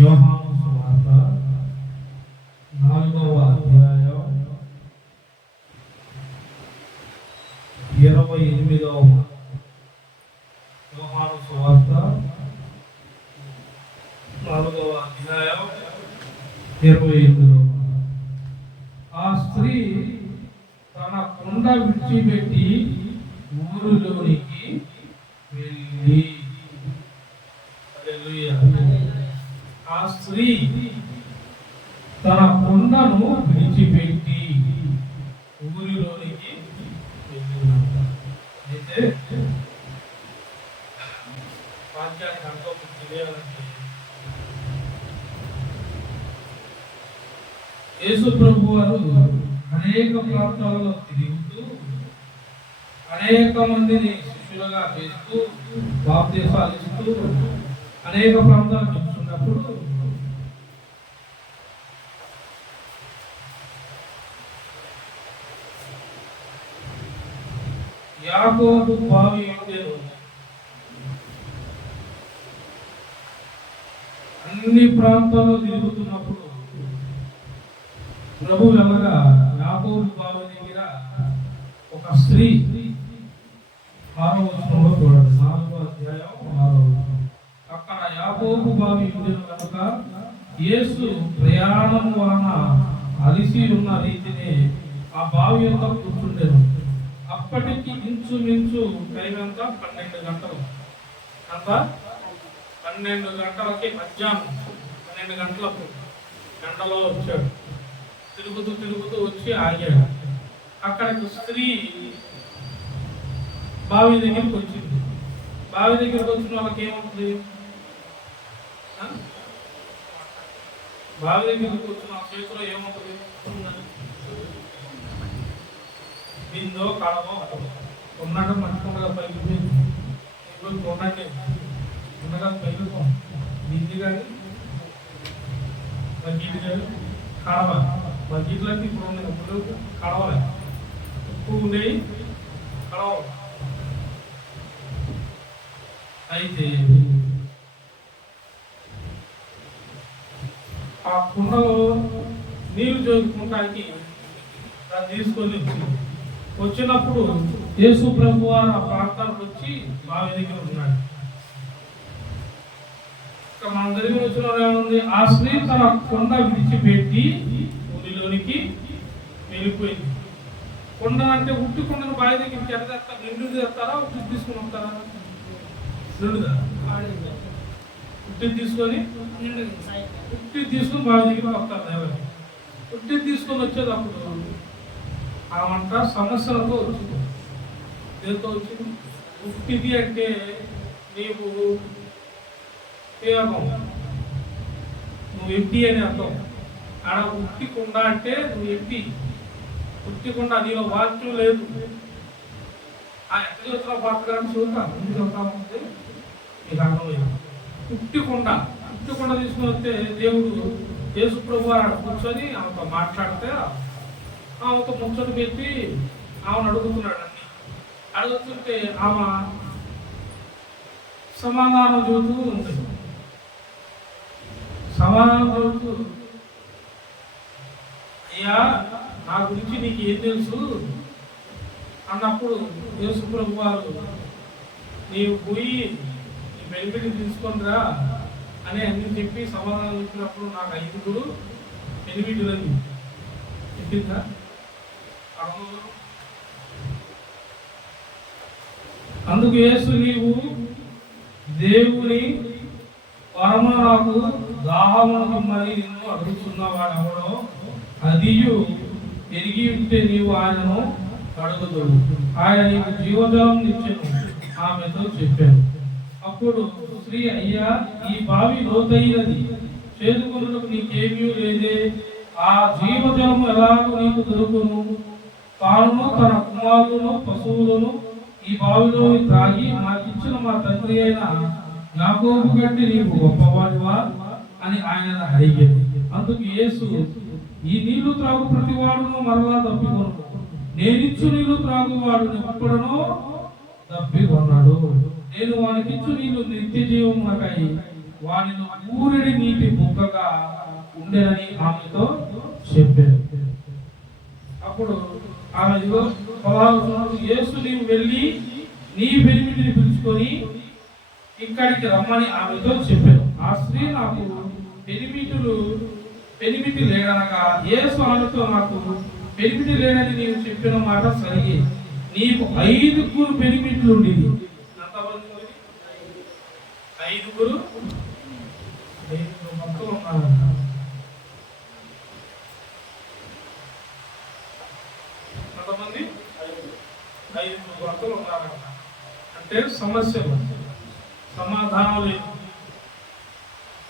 యోహాను సువార్త 4వ అధ్యాయం 28వ మాట. యోహాను సువార్త 4వ అధ్యాయం 28వ మాట. ఆ స్త్రీ తన కుండ విడిచిపెట్టి ఊరిలోనికి వెళ్ళి, ఆ స్త్రీ తన కుండను విడిచిపెట్టి ఊరిలోనికి వెళ్ళిందంట. అయితే వాక్యానికి అర్థం తెలియాలంటే యేసు ప్రభు వారు అనేక ప్రాంతాలలో తిరుగుతూ అనేక మందిని శిష్యులుగా చేస్తూ బాప్తిసాలు ఇస్తూ అనేక ప్రాంతాలు చూస్తున్నప్పుడు యాకోబు బావి ఉండేను. అన్ని ప్రాంతాల్లో తిరుగుతున్నప్పుడు ప్రభు వెళ్ళగా యాకోబు బావి దగ్గర ఒక స్త్రీ 6వ వచనంలో చూడండి, 4వ అధ్యాయం 6వ వచనం. అక్కడ యాకోబు బావి ఉండేను కనుక యేసు ప్రయాణం వలన అలిసి ఉన్న రీతిని ఆ బావి అంతా కూర్చుండేను. అప్పటికి ఇంచుమించు టైం అంతా 12 గంటలు. అంత 12 గంటలకి, మధ్యాహ్నం 12 గంటలకు గంటలో వచ్చాడు. తిరుగుతూ వచ్చి ఆగాడు. అక్కడికి స్త్రీ బావి దగ్గరికి వచ్చింది. బావి దగ్గరికి వచ్చిన వాళ్ళకి ఏముంటుంది? బావి దగ్గరికి వచ్చిన చేతిలో ఏముంటుంది? బిందో కడమో ఉన్నట్టు మట్టుకుండగా పైకి ఉండండి, ఉండగా పైకి బింది కానీ బకెట్ కానీ కడవ. బకెట్లకి ఇప్పుడు కడవలే, ఉప్పు ఉండేవి కడవ. అయితే ఆ కుండలో నీళ్లు చదువుకోవడానికి తీసుకొని వచ్చినప్పుడు యేసు ప్రభు ఆ ప్రాంతానికి వచ్చి బావి దగ్గర ఉన్నాడు. మన దగ్గర వచ్చిన ఏముంది? ఆ స్త్రీ తన కొండ విడిచిపెట్టి ఊరిలోనికి వెళ్ళిపోయింది. కొండ అంటే ఉట్టి కొండను బావి దగ్గరికి ఎంత తెస్తారు? నిండు తెస్తారా, ఉట్టి తీసుకుని వస్తారా? నిండుదా? ఉట్టి తీసుకొని బావి దగ్గరికి వస్తారు. ఎవరికి ఉట్టి తీసుకొని వచ్చేటప్పుడు ఆ వంట సమస్యలతో వచ్చింది. దేంతో వచ్చింది? ఉట్టిది అంటే నీవు ఉపయోగం, నువ్వు ఎంటి అని అర్థం. ఆడ ఉట్టికుండా అంటే నువ్వు ఎంటి, ఉట్టికుండా నీలో వాక్యం లేదు. ఆ ఎక్కడ చూస్తున్న పాత్ర కానీ చూద్దాం, ముందు చూద్దాం ఉంది నీకు అర్థమైంది. ఉట్టికుండా తీసుకుని వస్తే దేవుడు యేసు ప్రభు ఆడ కూర్చొని ఆమెతో మాట్లాడితే ఆమెతో ముచ్చట పెట్టి ఆమెను అడుగుతున్నాడు. అడుగుతుంటే ఆమె సమాధానం చూస్తూ ఉంది. సమాధానం చూస్తూ, అయ్యా నా గురించి నీకు ఏం తెలుసు అన్నప్పుడు యేసు ప్రభు వారు నీవు పోయి నీ బెనిఫిట్ తీసుకొనిరా అని అన్ని చెప్పి సమాధానం చెప్పినప్పుడు నాకు 5 బెనిఫిట్లని చెప్పిందా? అందుకు యేసు, నీవు దేవుని వరము నాకు దాహమును మరి నిన్ను అడుగుతున్నవాడు ఎవడో అదియు ఎరిగి ఉంటే నీవు ఆయనను అడుగుదు, ఆయన నీకు జీవజలం ఇచ్చెను ఆమెతో చెప్పాను. అప్పుడు స్త్రీ, అయ్యా ఈ బావి లోతైనది, చేదుకొనుటకు నీకేమీ లేదే, ఆ జీవజలము ఎలాగో నీకు దొరుకును? తాను తన కుమారులను పశువులను ఈ బావిలో త్రాగి మాకిచ్చిన మా తండ్రి అయిన యాకోబు కంటే నీవు గొప్పవాడివా అని ఆయన అడిగాడు. అందుకు యేసు, ఈ నీళ్లు త్రాగు ప్రతివాడును మరలా తప్పికొను, నేనిచ్చు నీళ్లు త్రాగువాడు ఎప్పుడనో తప్పికొన్నాడు. నేను వానికిచ్చు నీళ్లు నిత్య జీవమునకై వానిలో ఊరిడి నీటి బుగ్గగా ఉండేనని ఆమెతో చెప్పారు. అప్పుడు ఆమె యేసు నీవు వెళ్ళి నీ పెనిమిటిని పిలుచుకొని ఇక్కడికి రమ్మని ఆమెతో చెప్పారు. ఆ స్త్రీ నాకు పెనిమిటి లేడనగా యేసు ఆమెతో నాకు పెనిమిటి లేడని నీవు చెప్పిన మాట సరిగే, నీకు 5 పెనిమిట్లు ఉండేది. ఐదుగురు భక్తులు ఉన్నారంట. కొంతమంది 5 భక్తులు ఉన్నారంట. అంటే సమస్యలు, సమాధానం లేదు.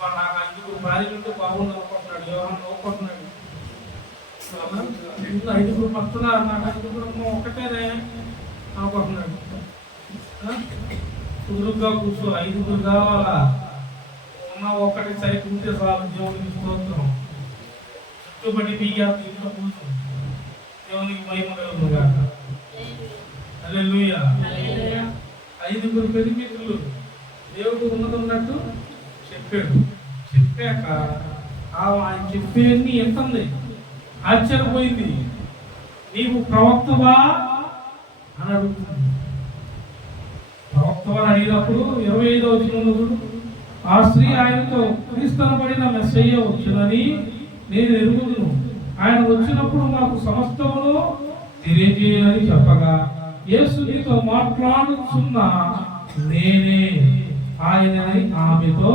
నాకు 5 భార్యలు ఉంటే బాగుండు అనుకుంటున్నాడు, ఎవరన్నా నవ్వుకుంటున్నాడు. 5 భక్తున్నారు, నాకు 5 ఒకటేనే అనుకుంటున్నాడు. కుదురుగా కూర్చో, 5 కావాలా? ఉన్న ఒకటి సైట్ ఉంటే చాలు. దేవునికి స్తోత్రం. చుట్టుబడి బియ్యాలు ఇంట్లో కూర్చో, దేవునికి మహిమ కలుగునుగా. హల్లెలూయా. 5 పెనిమిట్లు దేవుడు ఉన్నట్టు చెప్పాడు. చెప్పాక ఆయన చెప్పేవన్నీ ఎంత ఉంది, ఆశ్చర్యపోయింది. నీవు ప్రవక్తవా అని అడుగుతుంది. ప్రవక్తవా అని అడిగినప్పుడు 25వ వచనంలో ఆ స్త్రీ ఆయనతో క్రీస్తునబడిన మెస్సయ్య వచ్చునని నేను ఎరుగుదును, ఆయన వచ్చినప్పుడు మాకు సమస్తమును తెలియజేయనని చెప్పగా, యేసు నీతో మాట్లాడుతున్న నేనే ఆయనని ఆమెతో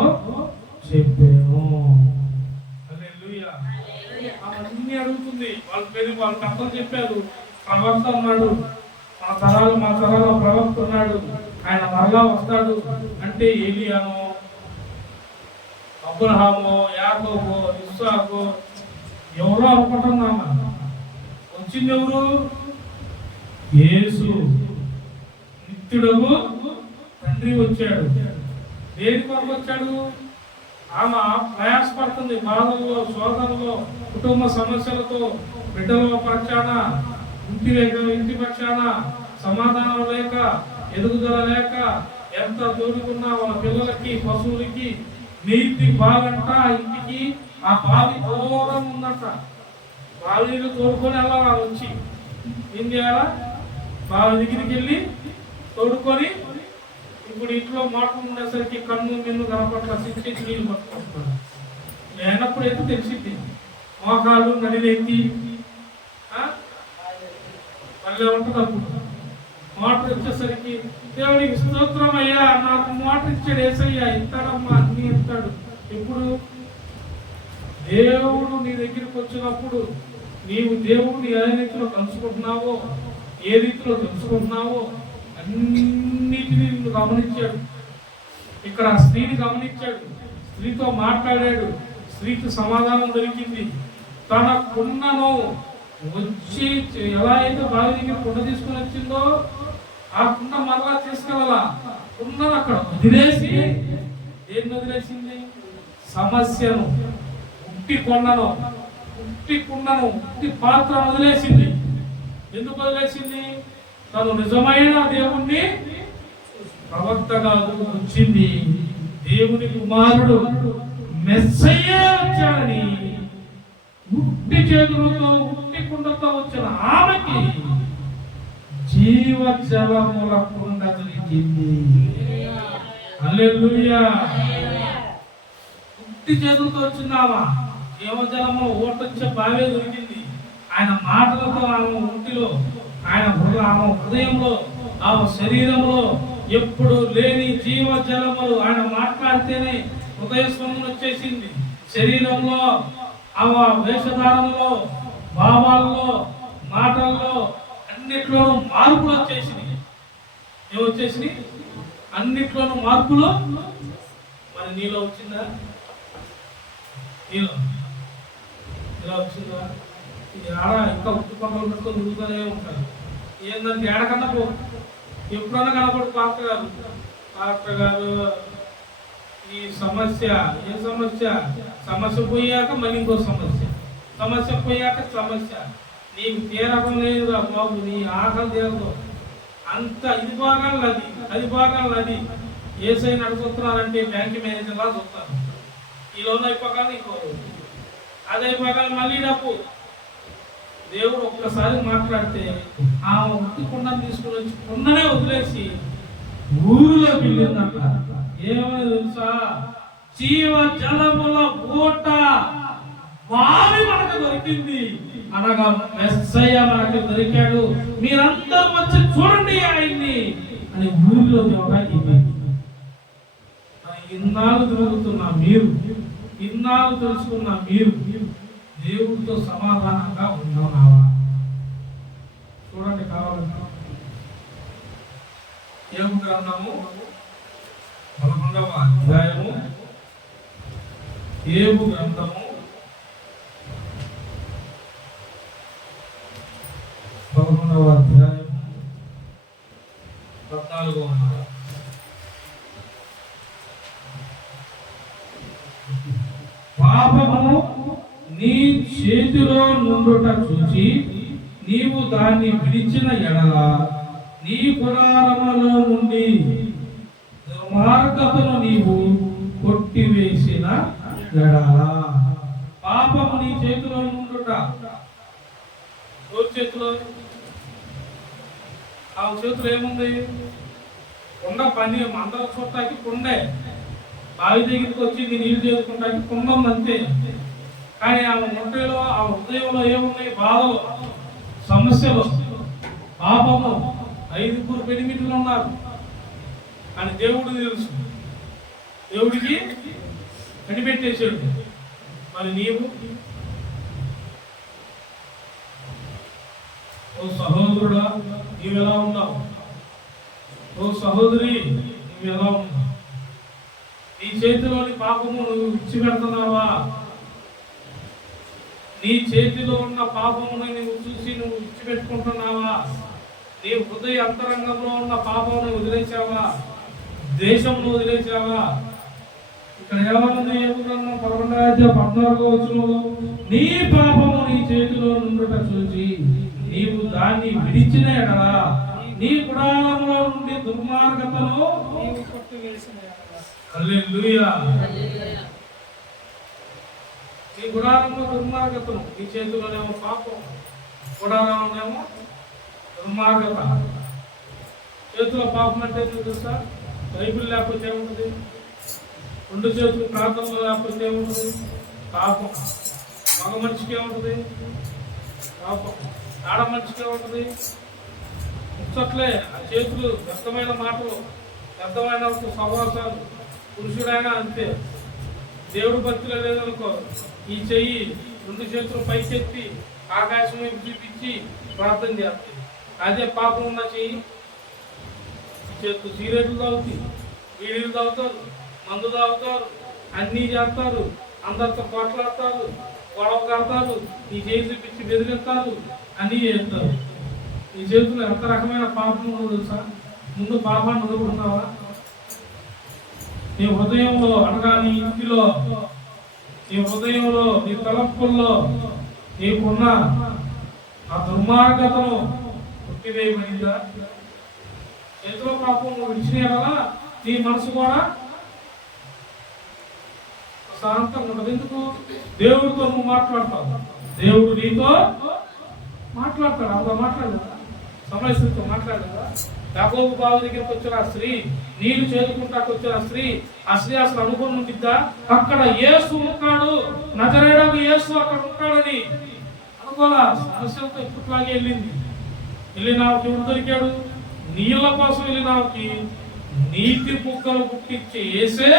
చెప్పాను. హల్లెలూయా. అన్నీ అడుగుతుంది. వాళ్ళకి అర్థం చెప్పారు. ప్రవక్త ఉన్నాడు, మా తరాల ప్రవక్త ఉన్నాడు, ఆయన మరలా వస్తాడు అంటే ఏలియానో, అబ్రహామో, యాకోబో, ఇస్సాకో ఎవరో అనుకుంటున్నామా? వచ్చింది ఎవరు? యేసు నిత్యుడగు తండ్రి వచ్చాడు. దేని కొరకు వచ్చాడు? ఆమె ప్రయాసపడుతుంది, బాధల్లో, శోధనలో, కుటుంబ సమస్యలతో, బిడ్డల పక్షాన, ఇంటి పక్షాన సమాధానం లేక, ఎదుగుదల లేక, ఎంత దూరుకున్నా వాళ్ళ పిల్లలకి, పశువులకి నీటి బాగంట. ఇంటికి ఆ బావి దూరం ఉందంట. బావిని తోడుకొని వెళ్ళాలి. వచ్చి ఏం చేయాలా? బావి దగ్గరికి వెళ్ళి తోడుకొని, ఇప్పుడు ఇంట్లో మోటార్ ఉండేసరికి కన్ను మిన్ను కనపట్ల సిచ్చి నీళ్ళు పట్టుకుంటున్నాడు. లేనప్పుడు అయితే తెలిసింది, మోకాళ్ళు నడినెత్తి మళ్ళీ ఉంటుంది. అప్పుడు మోటార్ వచ్చేసరికి దేవునికి స్తోత్రం అయ్యా, నాకు మోటార్ ఇచ్చాడు ఏసయ్యా, ఇస్తాడమ్మా, అన్ని ఇస్తాడు. ఇప్పుడు దేవుడు నీ దగ్గరికి వచ్చినప్పుడు నీవు దేవుడిని ఏ రీతిలో కలుసుకుంటున్నావో, ఏ రీతిలో తెలుసుకుంటున్నావో అన్నిటినీ గమనించాడు. ఇక్కడ స్త్రీని గమనించాడు, స్త్రీతో మాట్లాడాడు, స్త్రీకి సమాధానం దొరికింది. తన కుండను వచ్చి ఎలా అయితే బావి దగ్గర కుండ తీసుకుని వచ్చిందో ఆ కుండ మరలా తీసుకెళ్ళాలా. కుండను అక్కడ వదిలేసి, ఏం వదిలేసింది? సమస్యను, ఉట్టి కుండను, ఉట్టి పాత్రను వదిలేసింది. ఎందుకు వదిలేసింది? తను నిజమైన దేవుణ్ణి ప్రవక్తగా వచ్చింది. దేవుని కుమారుడు మెస్సయ్య వచ్చాడని ఉట్టి చేతులతో, ఉట్టి కుండతో వచ్చిన ఆమెకి జీవజలముల కుండ దొరికింది. హల్లెలూయా. ఉట్టి చేతులతో వచ్చిందామా జీవజలము ఓటొచ్చే బావే దొరికింది. ఆయన మాటలతో ఆమె ఒంటిలో, ఆమె హృదయంలో, ఆమె శరీరంలో ఎప్పుడు లేని జీవజలములు ఆయన మాట్లాడితేనే హృదయ స్పందన వచ్చేసింది. శరీరంలో, ఆమె వేషధారంలో, భావాల్లో, మాటల్లో అన్నిట్లోనూ మార్పులు వచ్చేసినాయి. ఏమొచ్చేసినాయి? అన్నిట్లోనూ మార్పులు. మరి నీలో వచ్చిందా? నీలో ఇలా వచ్చిందా? ఆడ ఇంకా ఉప్పు పక్కలు పెట్టుకొని తిరుగుతూనే ఉంటారు. ఏంటంటే ఏడకన్నా పో, ఎప్పుడన్నా కనపడు డాక్టర్ గారు ఈ సమస్య, ఏ సమస్య పోయాక మళ్ళీ ఇంకో సమస్య పోయాక సమస్య. నీకు తీరకం లేదు బాబు, నీ ఆకలి తీరదు. అంత ఇది భాగాలు అది, అది భాగాలు అది. ఏసైని అడుగుతున్నారంటే బ్యాంక్ మేనేజర్లా చూస్తారు. ఈ లోన్ అయిపోగానే ఇంకో అది అయిపోగానే మళ్ళీ డబ్బు. దేవుడు ఒక్కసారి మాట్లాడితే ఆ ఉత్తి కుండను తీసుకుని వచ్చి కుండనే వదిలేసి ఊరిలోకి వెళ్ళిందంట. ఏమని తెలుసా? జీవ జలముల ఊట బావి మనకు దొరికింది అనగా మెస్సయ్య మనకు దొరికాడు, మీరందరూ వచ్చి చూడండి ఆయన్ని అని ఊరిలో దేవడానికి ఇన్నాళ్ళు తిరుగుతున్న మీరు, ఇన్నాళ్ళు తెలుసుకున్న మీరు దేవుడితో సమాధానంగా ఉన్నావా? చూడండి కావాలన్నా యోబు గ్రంథము 11వ అధ్యాయము, యోబు గ్రంథము 11వ అధ్యాయము 14వ మాట. పాపము నీ చేతిలో నుండుట చూచి నీవు దాన్ని విడిచిన ఎడల నీ పురాణములో నుండి దుర్మార్గతను నీవు కొట్టివేసిన ఎడల. పాపము నీ చేతిలో నుండుట, ఎవరి చేతిలో? ఆ చేతిలో ఏముంది? కుండ పని అందరం చూడటానికి కుండే, బావి దగ్గరికి వచ్చి నీళ్ళు చేసుకుంటానికి కుండ ఉంది అంతే. కానీ ఆమె ముట్టలో, ఆ హృదయంలో ఏమున్నాయి? బాధలు, సమస్యలు, పాపము. 5 పెనిమిటిలు ఉన్నారు అని దేవుడు తెలుసు, దేవుడికి కనిపెట్టేశాడు. మరి నీవు? ఓ సహోదరుడా నీవెలా ఉన్నావు? ఓ సహోదరి నీవెలా ఉన్నావు? నీ చేతిలోని పాపము నువ్వు విడిచిపెడుతున్నావా? నీ చేతిలో ఉన్న పాపమును నువ్వు చూసి నువ్వు విడిచిపెట్టుకుంటున్నావా? నీ హృదయ అంతరంగంలో ఉన్న పాపమును వదిలేసావా? దేశమును వదిలేసావా? ఇక్కడ ఏమన్నది? ఏమన్నా 11వ వచనంలో నీ పాపము నీ చేతిలో నుండుట చూసి నీవు దాన్ని విడిచిన ఎడల నీ గుడారంలో నుండి దుర్మార్గతను నీవు కొట్టివేసిన ఎడల. హల్లెలూయా. నీ గుడారంలో దుర్మార్గతను, నీ చేతిలోనేమో పాపం, గుడారంలోనేమో దుర్మార్గత. చేతిలో పాపం అంటే తెలుసా? బైబిల్ లేకపోతే ఏముంటుంది? 2 చేతులు ప్రార్థనలో లేకపోతే ఏముంటుంది? పాపం. మగ మనిషికి ఏముంటుంది? పాపం. ఆడ మనిషికి ఏముంటుంది? ముచ్చట్లే, ఆ చేతులు, వ్యర్థమైన మాటలు, వ్యర్థమైన సహవాసాలు. పురుషుడైనా అంతే. దేవుడు భక్తిలో లేదనుకో, ఈ చెయ్యి 2 చేతులు పైకెత్తి ఆకాశం వైపు చూపించి ప్రార్థన చేస్తుంది. అదే పాపం ఉన్న చెయ్యి చేతులు సిగరెట్లు తాగుతాయి, వీడిలు తాగుతారు, మందు తాగుతారు, అన్నీ చేస్తారు, అందరితో కొట్లాడతారు, గొడవ కడతారు, ఈ చేయి చూపించి బెదిరిస్తారు, అన్నీ చేస్తారు. ఈ చేతులు ఎంత రకమైన పాపం తెలుసా? ముందు పాపాన్ని వదులుకున్నావా? నీ హృదయంలో అనగా నీ ఇంటిలో, నీ హృదయంలో, నీ తలపుల్లో నీకున్న ఆ దుర్మార్గతను కొట్టివేయబడిందా? చేతిలో పాపం విడిచిన కదా నీ మనసు కూడా శాంతంగా ఉండదు. ఎందుకు? దేవుడితో నువ్వు మాట్లాడతావు, దేవుడు నీతో మాట్లాడతాడు. అలా మాట్లాడదా? సమయస్థితితో మాట్లాడదా? యాకోబు బావి దగ్గరికి వచ్చిన ఆ స్త్రీ, నీళ్లు చేరుకుంటాకు వచ్చిన ఆ స్త్రీ అసలు అనుభవం ఉండిద్దా? అక్కడ యేసు ఉంటాడు, నజరేయుడైన యేసు అక్కడ ఉంటాడని అనుకోలా. సమస్యలతో ఇప్పట్లాగే వెళ్ళింది. వెళ్ళినాకి ఎవరు దొరికాడు? నీళ్ల కోసం వెళ్ళినాకి నీటి బుగ్గలు పుట్టించి యేసే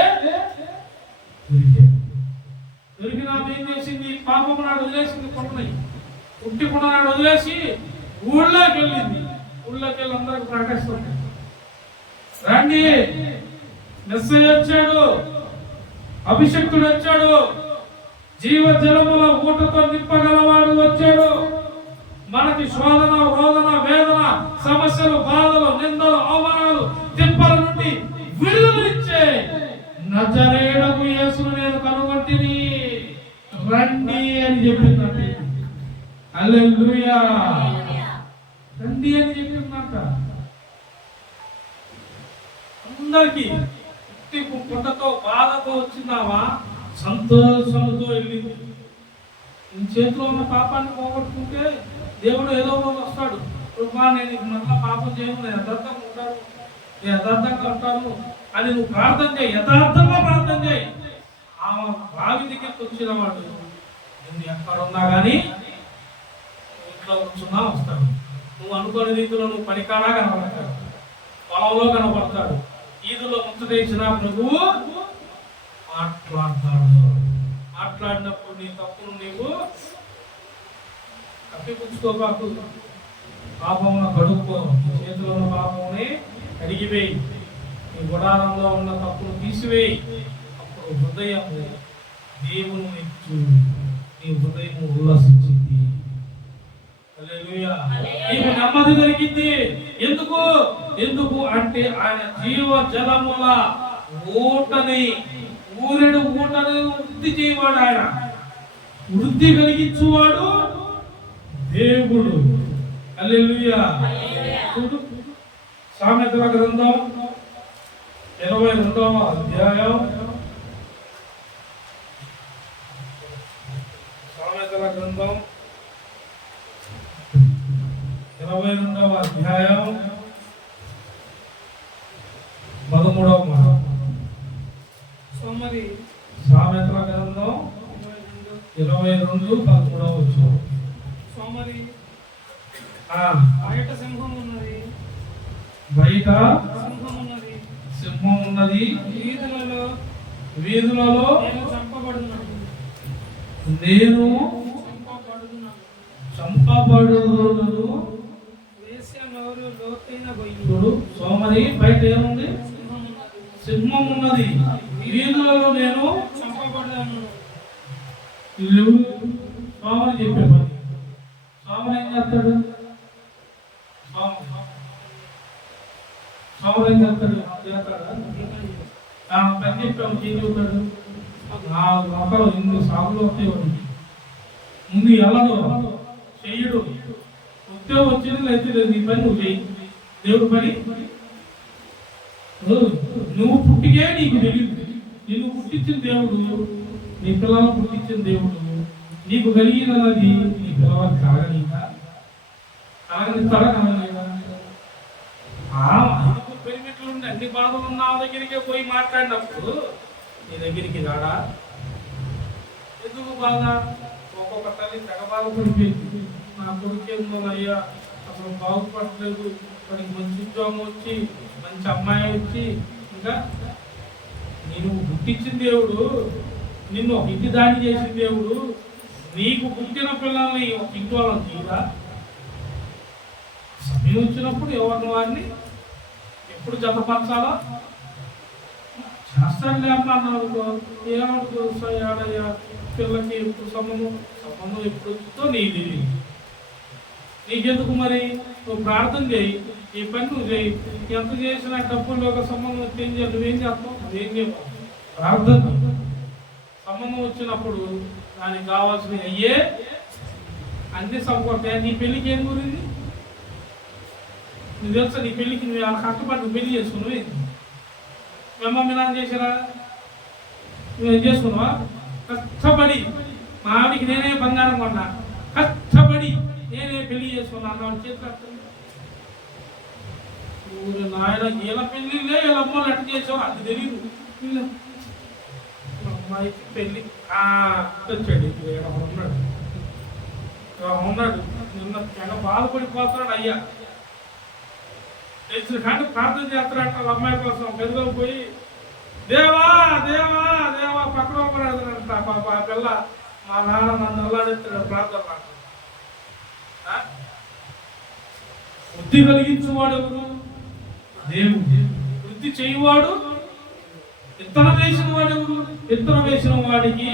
దొరికినా ఏం చేసింది? పాపము నాడు వదిలేసింది, కొండని ఉట్టి కొండ నాడు వదిలేసి ఊళ్ళోకి వెళ్ళింది. ఊళ్ళోకి వెళ్ళి అందరికి ప్రకటిస్తుంది, రండి మెస్సయ్య వచ్చాడు, అభిషక్తుడు వచ్చాడు, జీవ జలముల ఊటతో నింపగలవాడు వచ్చాడు. మనకి శోధన, రోదన, వేదన, సమస్యలు, బాధలు, నిందలు, అవమానాలు, తిప్పల నుండి విడుదలిచ్చే నజరేయుడగు యేసును నేను కనుగొంటిని, రండి అని చెప్పిందండి. హల్లెలూయా. రండి అని చెప్పిందంట అందరికి. ఉత్తి పుట్టతో బాధతో వచ్చినావా, సంతోషంతో వెళ్ళింది. నీ చేతిలో ఉన్న పాపాన్ని పోగొట్టుకుంటే దేవుడు ఏదో రోజు వస్తాడు. కృపా, నేను మళ్ళీ పాపం చేయను, నేను యథార్థంగా ఉంటాను, నేను యథార్థంగా ఉంటాను అని నువ్వు ప్రార్థన చేయి, యథార్థంగా ప్రార్థన చేయి. ఆ బావి దగ్గరికి వచ్చిన వాడు నువ్వు ఎక్కడున్నా కానీ ఇంట్లో కూర్చున్నా వస్తాడు. నువ్వు అనుకోని రీతిలో నువ్వు పనికాడా కనబడతాడు, పొలంలో కనబడతాడు, ఈదులో ముచ్చటేసిన ప్రభువు మాట్లాడినప్పుడు నీ తప్పును నీవు కప్పిపుచ్చుకోబాకు. పాపమున కడుక్కో, నీ చేతిలో ఉన్న పాపముని అడిగివేయి, నీ గుడారంలో ఉన్న తప్పును తీసివేయి. అప్పుడు హృదయము దేవుని ఎత్తు, నీ హృదయము ఉల్లాసించింది. హల్లెలూయా. నీకు నెమ్మది దొరికింది. ఎందుకు అంటే ఆయన జీవ జలముల ఊటని, ఊరెడు ఊటని వృద్ధి చేయవాడు. ఆయన వృద్ధి కలిగించువాడు దేవుడు. హల్లెలూయా. సామెతల గ్రంథం 22వ అధ్యాయం, సామెతల గ్రంథం 22వ అధ్యాయం 13వ మాట. సామెతల గ్రంథం 22:13 వచనం. బయట సింహం ఉన్నది, బయట సింహం ఉన్నది, సింహం ఉన్నది, వీధులలో నేను చంపబడుతున్నాను, వేశ్య నోరు లోతైన గొయ్యి. చూడు సోమరి, బయట ఏముంది? సింహం ఉన్నది, వీధులలో నేను చంపబడ్డాను. సోమరి చెప్పే పని. సోమరి ఏం చేస్తాడు? సోమరి ఏం చేస్తాడు? పని చెప్పాము, ఏం చెబుతాడు? ఒకరు ఇన్ని సాగులు వస్తాయి, ముందు ఎలాగో చెయ్యడు, వస్తే వచ్చింది, అయితే లేదు. నీ పని నువ్వు చెయ్యి, దేవుడి పని. నువ్వు పుట్టికే నీకు తెలియదు. నిన్ను పుట్టించిన దేవుడు, నీ పిల్లలను పుట్టించిన దేవుడు, నీకు కలిగినది నీ పిల్లవాడు కాగనీకా? కాగనిస్తాడా? కాగలేదా? పెరిమిట్లు ఉండి అన్ని బాధలు ఉన్న ఆ దగ్గరికే పోయి మాట్లాడినప్పుడు నీ దగ్గరికి రాడా? ఎందుకు బాధ? ఒక్కొక్క తల్లి తెగ బాధపడిపోయింది. నా కొడుకేందో అయ్యా, అసలు బాగుపడలేదు, వాడికి మంచి ఉద్యోగం వచ్చి, మంచి అమ్మాయి వచ్చి, ఇంకా నేను పుట్టించిన దేవుడు, నిన్ను ఒక ఇంటి దాడి చేసిన దేవుడు, నీకు పుట్టిన పిల్లల్ని ఒక ఇంటి వాళ్ళని తీరా? సమయం వచ్చినప్పుడు ఎవరిని వారిని ఎప్పుడు జతపరచాలో చేస్తాను లేపన్నాడు. ఏమడుకో ఏడయ్యా, పిల్లకి ఎప్పుడు సంబంధం ఎప్పుడు వచ్చిందో నీది, నీకెందుకు? మరి నువ్వు ప్రార్థన చేయి, ఈ పని నువ్వు చేయి. ఎంత చేసినా డబ్బుల్లో ఒక సంబంధం వచ్చి ఏం చేయాలి? నువ్వేం చేస్తావు? నువ్వేం చేయవు, ప్రార్థన. సంబంధం వచ్చినప్పుడు దానికి కావాల్సినవి అయ్యే అన్ని సమకూడతాయి. నీ పెళ్ళికి ఏం గురించి నువ్వు తెలుసా? నీ పెళ్ళికి నువ్వు కష్టపడి నువ్వు పెళ్లి చేసుకున్నావు. మీ అమ్మ మీ నాన్న చేశారా? నువ్వేం చేసుకున్నావా? కష్టపడి మా ఆవిడికి నేనే బంగారం కొన్నా, కష్టపడి నేనే పెళ్లి చేసుకున్నా అన్న చేతులు ఊరు నాయన. వీళ్ళ పెళ్ళిళ్ళే వీళ్ళ అమ్మలు ఎట్ట చేసావు అది తెలియదు. అమ్మాయికి పెళ్ళి వచ్చాడు, ఉన్నాడు నిన్న తెగ బాధపడిపోతున్నాడు. అయ్యా తెచ్చిన కానీ ప్రార్థన చేస్తాడంట వాళ్ళ అమ్మాయి కోసం. గదిలో పోయి దేవా దేవా దేవా పక్కన పడేదంట పాప. ఆ పిల్ల మా నాన్న నన్ను అల్లాడెత్తాడు ప్రార్థన. వృద్ధి కలిగించేవాడు ఎవరు? దేవుడు. వృద్ధి చేయవాడు, విత్తనం వేసిన వాడు ఎవరు? విత్తనం వేసిన వాడికి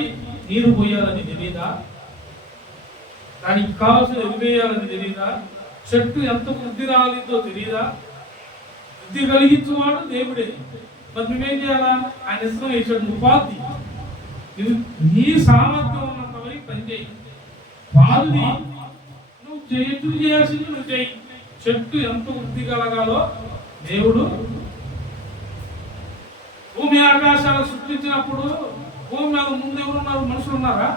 నీరు పోయాలని తెలీదా? దానికి కావాల్సిన ఎదివేయాలని తెలీదా? చెట్టు ఎంత వృద్ధి రాలిందో తెలీదా? వృద్ధి కలిగించేవాడు దేవుడే. మరి నువ్వేం చేయాలా? ఆయన ఇష్టం వేసాడు, నువ్వు పాల్ది. నీ సామర్థ్యం ఉన్నంత వరకు పనిచేయి, పాల్ది. నువ్వు చెట్టు చేయాల్సింది నువ్వు చేయి. చెట్టు ఎంత వృద్ధి కలగాలో దేవుడు భూమి ఆకాశాలు సృష్టించినప్పుడు భూమి మీద ముందు ఎవరున్నారు? మనుషులు ఉన్నారా?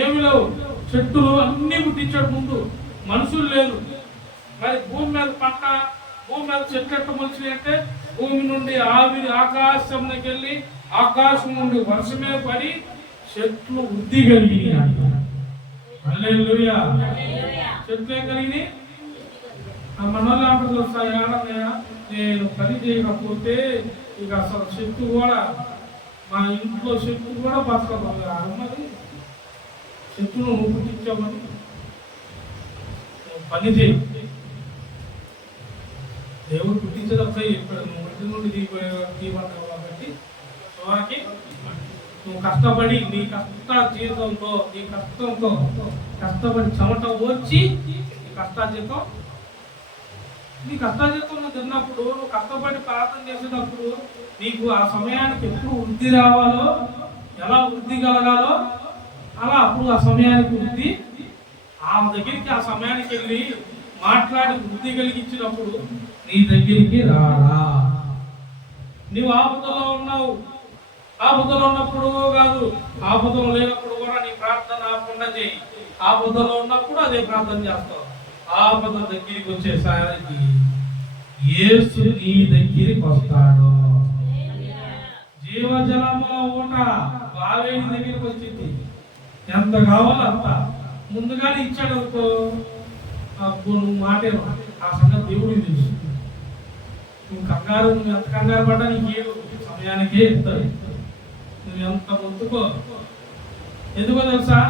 ఏమి లేవు. చెట్టులు అన్ని పుట్టించాడు ముందు, మనుషులు లేదు. మరి భూమి మీద పంట, భూమి మీద చెట్లు ఎట్ట మొలిచినాయి అంటే భూమి నుండి ఆవిరి ఆకాశంలోకి వెళ్ళి ఆకాశం నుండి వర్షమే పడి చెట్లు వృద్ధి కలిగినాయి. హల్లెలూయా. చెట్లు ఏం కలిగినాయి? మనోళ్ళు ఆటలు వస్తాయి. ఆడనయ్యా నేను పని చేయకపోతే ఇక అసలు చెట్టు కూడా, మా ఇంట్లో చెట్టు కూడా బతకదు. మరి చెట్టును నువ్వు పుట్టించామని పని చేయి. దేవుడు పుట్టించేటప్పుడు చెప్పాడు, నువ్వు ఇంటి నుండి తీయబడ్డావు కాబట్టి చివరికి నువ్వు కష్టపడి నీ జీవితంతో నీ కష్టంతో కష్టపడి చెమట వచ్చి నీ కష్టాజీతం నువ్వు తిన్నప్పుడు, నువ్వు కష్టపడి ప్రార్థన చేసేటప్పుడు నీకు ఆ సమయానికి ఎప్పుడు వృద్ధి రావాలో, ఎలా వృద్ధి కలగాలో అలా అప్పుడు ఆ సమయానికి వృద్ధి, ఆమె దగ్గరికి ఆ సమయానికి వెళ్ళి మాట్లాడి వృద్ధి కలిగించినప్పుడు నీ దగ్గరికి రాడా? నీవు ఆపదలో ఉన్నావు. ఆపదలో ఉన్నప్పుడు కాదు, ఆపదలో లేనప్పుడు కూడా నీ ప్రార్థన ఆపకుండా చేయి. ఆపదలో ఉన్నప్పుడు అదే ప్రార్థన చేస్తావు. ఆపద దగ్గరికి వచ్చేసరికి యేసు నీ దగ్గరికి వస్తాడు. జీవజలముల ఊట బావేని దగ్గరికి వచ్చింది. ఎంత కావాలో అంత ముందుగానే ఇచ్చాడు అనుకో, నువ్వు మాటేను. ఆ సంగతి దేవుడికి తెలుసు. నువ్వు ఎంత కంగారు పడ్డా నీకు ఏడు సమయానికే ఇస్తాడు. నువ్వు ఎంత మొత్తుకో. ఎందుకో తెలుసా?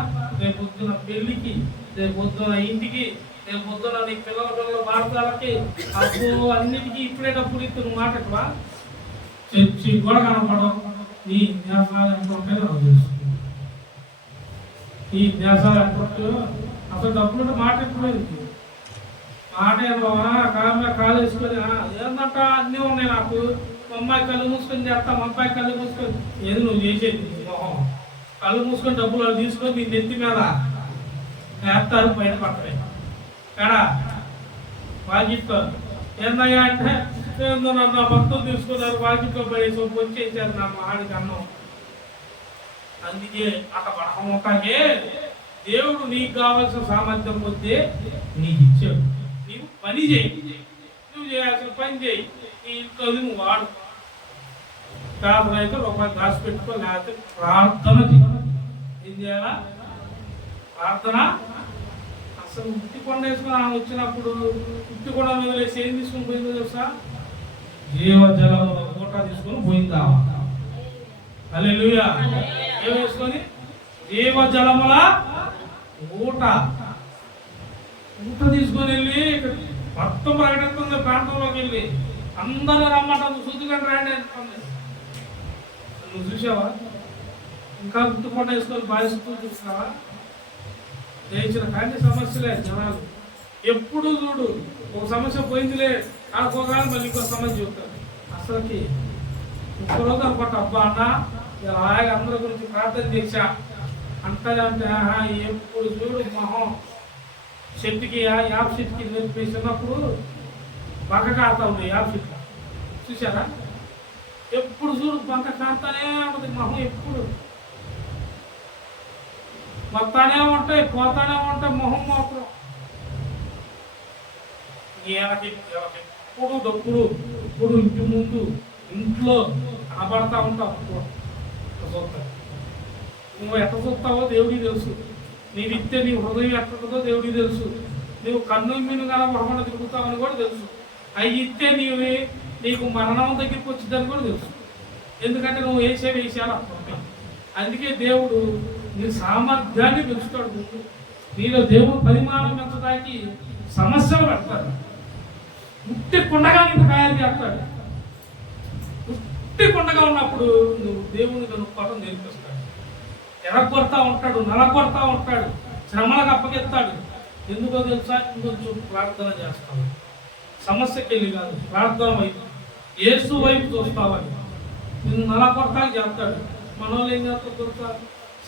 రేపు పొద్దున పెళ్లికి, రేపు పొద్దున ఇంటికి, రేపు పొద్దున నీ పిల్లల భారతాలకి అప్పు అన్నిటికీ ఇప్పుడే డబ్బులు ఇస్తూ నువ్వు మాటవా? చర్చి కూడా కనపడవు. నీ న్యాసాలు ఎంత ఉంటాయో నాకు తెలుసు. ఈ న్యాసాలు ఎంత ఉంటాయో అసలు డబ్బులు మాట ఎప్పుడు మాట కాళ్ళ కాలు వేసుకొని ఏందంట అన్నీ ఉన్నాయి నాకు. మా అమ్మాయి కళ్ళు మూసుకొని చేస్తా, మా అబ్బాయి కళ్ళు మూసుకొని ఏది నువ్వు చేసేది మొహం. కళ్ళు మూసుకొని డబ్బులు వాళ్ళు తీసుకొని నీ నెత్తి మీద వేస్తారు, బయట పడతాయి ఎడా వాకిట్లో. ఏందయ్యా అంటే ఏందో నన్ను భక్తులు తీసుకున్నారు, వాకిట్లో పడేసి వచ్చేసారు నా మహాడికి అన్నం. అందుకే అట్లా పడకముఖాకే దేవుడు నీకు కావాల్సిన సామర్థ్యం పొందే నీకు ఇచ్చాడు. నీవు పని చేయి, నువ్వు చేయాల్సిన పని చేయి. నీ ఇంట్లో నువ్వు వాడు. కాదు రూపాయలు దాచిపెట్టుకో, లేకపోతే ప్రార్థన చేయి. ఏం చేయాలా? ప్రార్థన. అసలు ఉట్టి కొండ వేసుకుని ఆమె వచ్చినప్పుడు ఉట్టి కొండ మీద వేసి ఏం తీసుకుని పోయిందో తెలుసా? జీవజలం ఊట తీసుకొని పోయిందా? హల్లెలూయా. ఏం వేసుకొని? జీవజలముల ఊట తీసుకొని వెళ్ళి మొత్తం ప్రకటిస్తుంది. ప్రాంతంలోకి వెళ్ళి అందరూ రమ్మంటుంది, శుద్ధిగా రాండి అంటుంది. నువ్వు చూసావా? ఇంకా గుర్తుపట్ట వేసుకొని బాధిస్తూ చూసావా? లేచిన కానీ సమస్యలే. జనాలు ఎప్పుడు చూడు ఒక సమస్య పోయిందిలే ఆడుకోగానే మళ్ళీ ఇంకో సమస్య చెబుతారు. అసలుకి ఒక్కరోజు అనుకుంటా, అబ్బా అన్న అలాగే అందరి గురించి ప్రార్థన చేశా అంటే ఎప్పుడు చూడు మొహం చెట్టుకి యాప్ చెట్టుకి నేర్పేసినప్పుడు బంక కారుతా ఉంది. యాప్ చెట్టు చూసారా? ఎప్పుడు చూడు బంక కారుతానే ఉంటుంది మొహం. ఎప్పుడు మొత్తానే ఉంటాయి, పోతానే ఉంటాయి మొహం మాత్రం. ఎప్పుడు డబ్బులు ఇప్పుడు ఇంటి ముందు ఇంట్లో కనబడతా ఉంటావు. నువ్వు ఎట్ట చూస్తావో దేవుడికి తెలుసు. నీవిస్తే నీ హృదయం ఎట్టుంటుందో దేవుడికి తెలుసు. నువ్వు కన్ను మీను కనబడకుండా తిరుగుతావని కూడా తెలుసు. అవి ఇస్తే నీకు మరణం దగ్గరికి వచ్చిందని కూడా తెలుసు. ఎందుకంటే నువ్వు వేసేయాలి అప్పుడు. అందుకే దేవుడు నీ సామర్థ్యాన్ని పెంచుతాడు. ముందు నీలో దేవుడు పరిమాణం పెంచడానికి సమస్యలు పెడతాడు. ఉట్టి కొండగా నీకు తయారు చేస్తాడు. ఉట్టి కొండగా ఉన్నప్పుడు నువ్వు దేవుని కనుక్కోవడం నేర్పిస్తాడు. ఎరగొడతా ఉంటాడు, నలగొడతా ఉంటాడు, శ్రమలకు అప్పగిస్తాడు. ఎందుకో తెలుసా? ఇంకొంచెం ప్రార్థన చేస్తావు. సమస్యకి వెళ్ళి కాదు, ప్రార్థన వైపు, యేసు వైపు చూస్తావని నిన్ను నలగొడతానికి చేస్తాడు. మనోళ్ళు ఏం చేస్తా తెలుసా?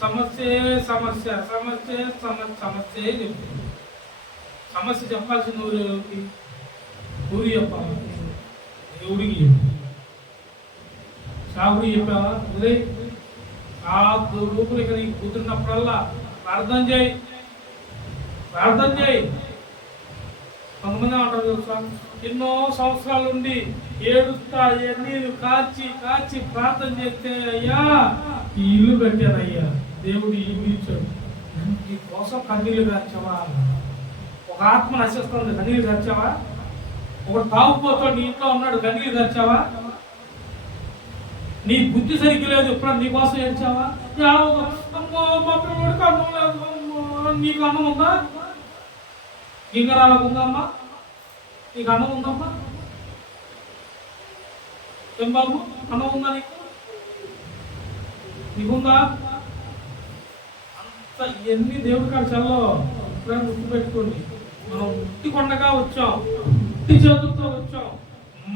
సమస్య సమస్య సమస్య సమస్య సమస్య చెప్తుంది. సమస్య చెప్పాల్సిన ఊరి చెప్పాలి, దేవుడికి. తాగుడు చెప్పావా? ఉదయ్ ఆ రూపులు ఇక నీకు కుదిరినప్పుడల్లా ప్రార్థన చేయి, ప్రార్థన చేయి. కొంతమంది అంటారు తెలుసా, ఎన్నో సంవత్సరాల నుండి ఏడుస్తా ఎన్నీరు కాచి కాచి ప్రార్థన చేస్తే అయ్యా ఈ ఇల్లు కట్టానయ్యా, దేవుడు ఈ ఇల్లు ఇచ్చాడు, నీ కోసం కన్నీళ్ళు కార్చావా? ఒక ఆత్మ నశిస్తుంది, కన్నీళ్ళు కార్చావా? ఒక తాగుపోతాడు నీ ఇంట్లో ఉన్నాడు, కన్నీళ్ళు కార్చావా? నీ బుద్ధి సరిగ్గా లేదు, ఎప్పుడు నీ కోసం ఏడ్చావా? అమ్మో మా పిల్లడికి అన్నం లేదు, నీకు అన్నం ఉందా? గింగరాలకు ఉందా అమ్మా? నీకు అన్నం ఉందమ్మా? ఏం బాబు అన్నం ఉందా నీకు? నీకుందా? అంత ఇవన్నీ దేవుడి కాడ చల్లో ఎప్పుడైనా గుర్తుపెట్టుకోండి. మనం ఉట్టి కొండగా వచ్చాం, ఉట్టి చేతులతో వచ్చాం,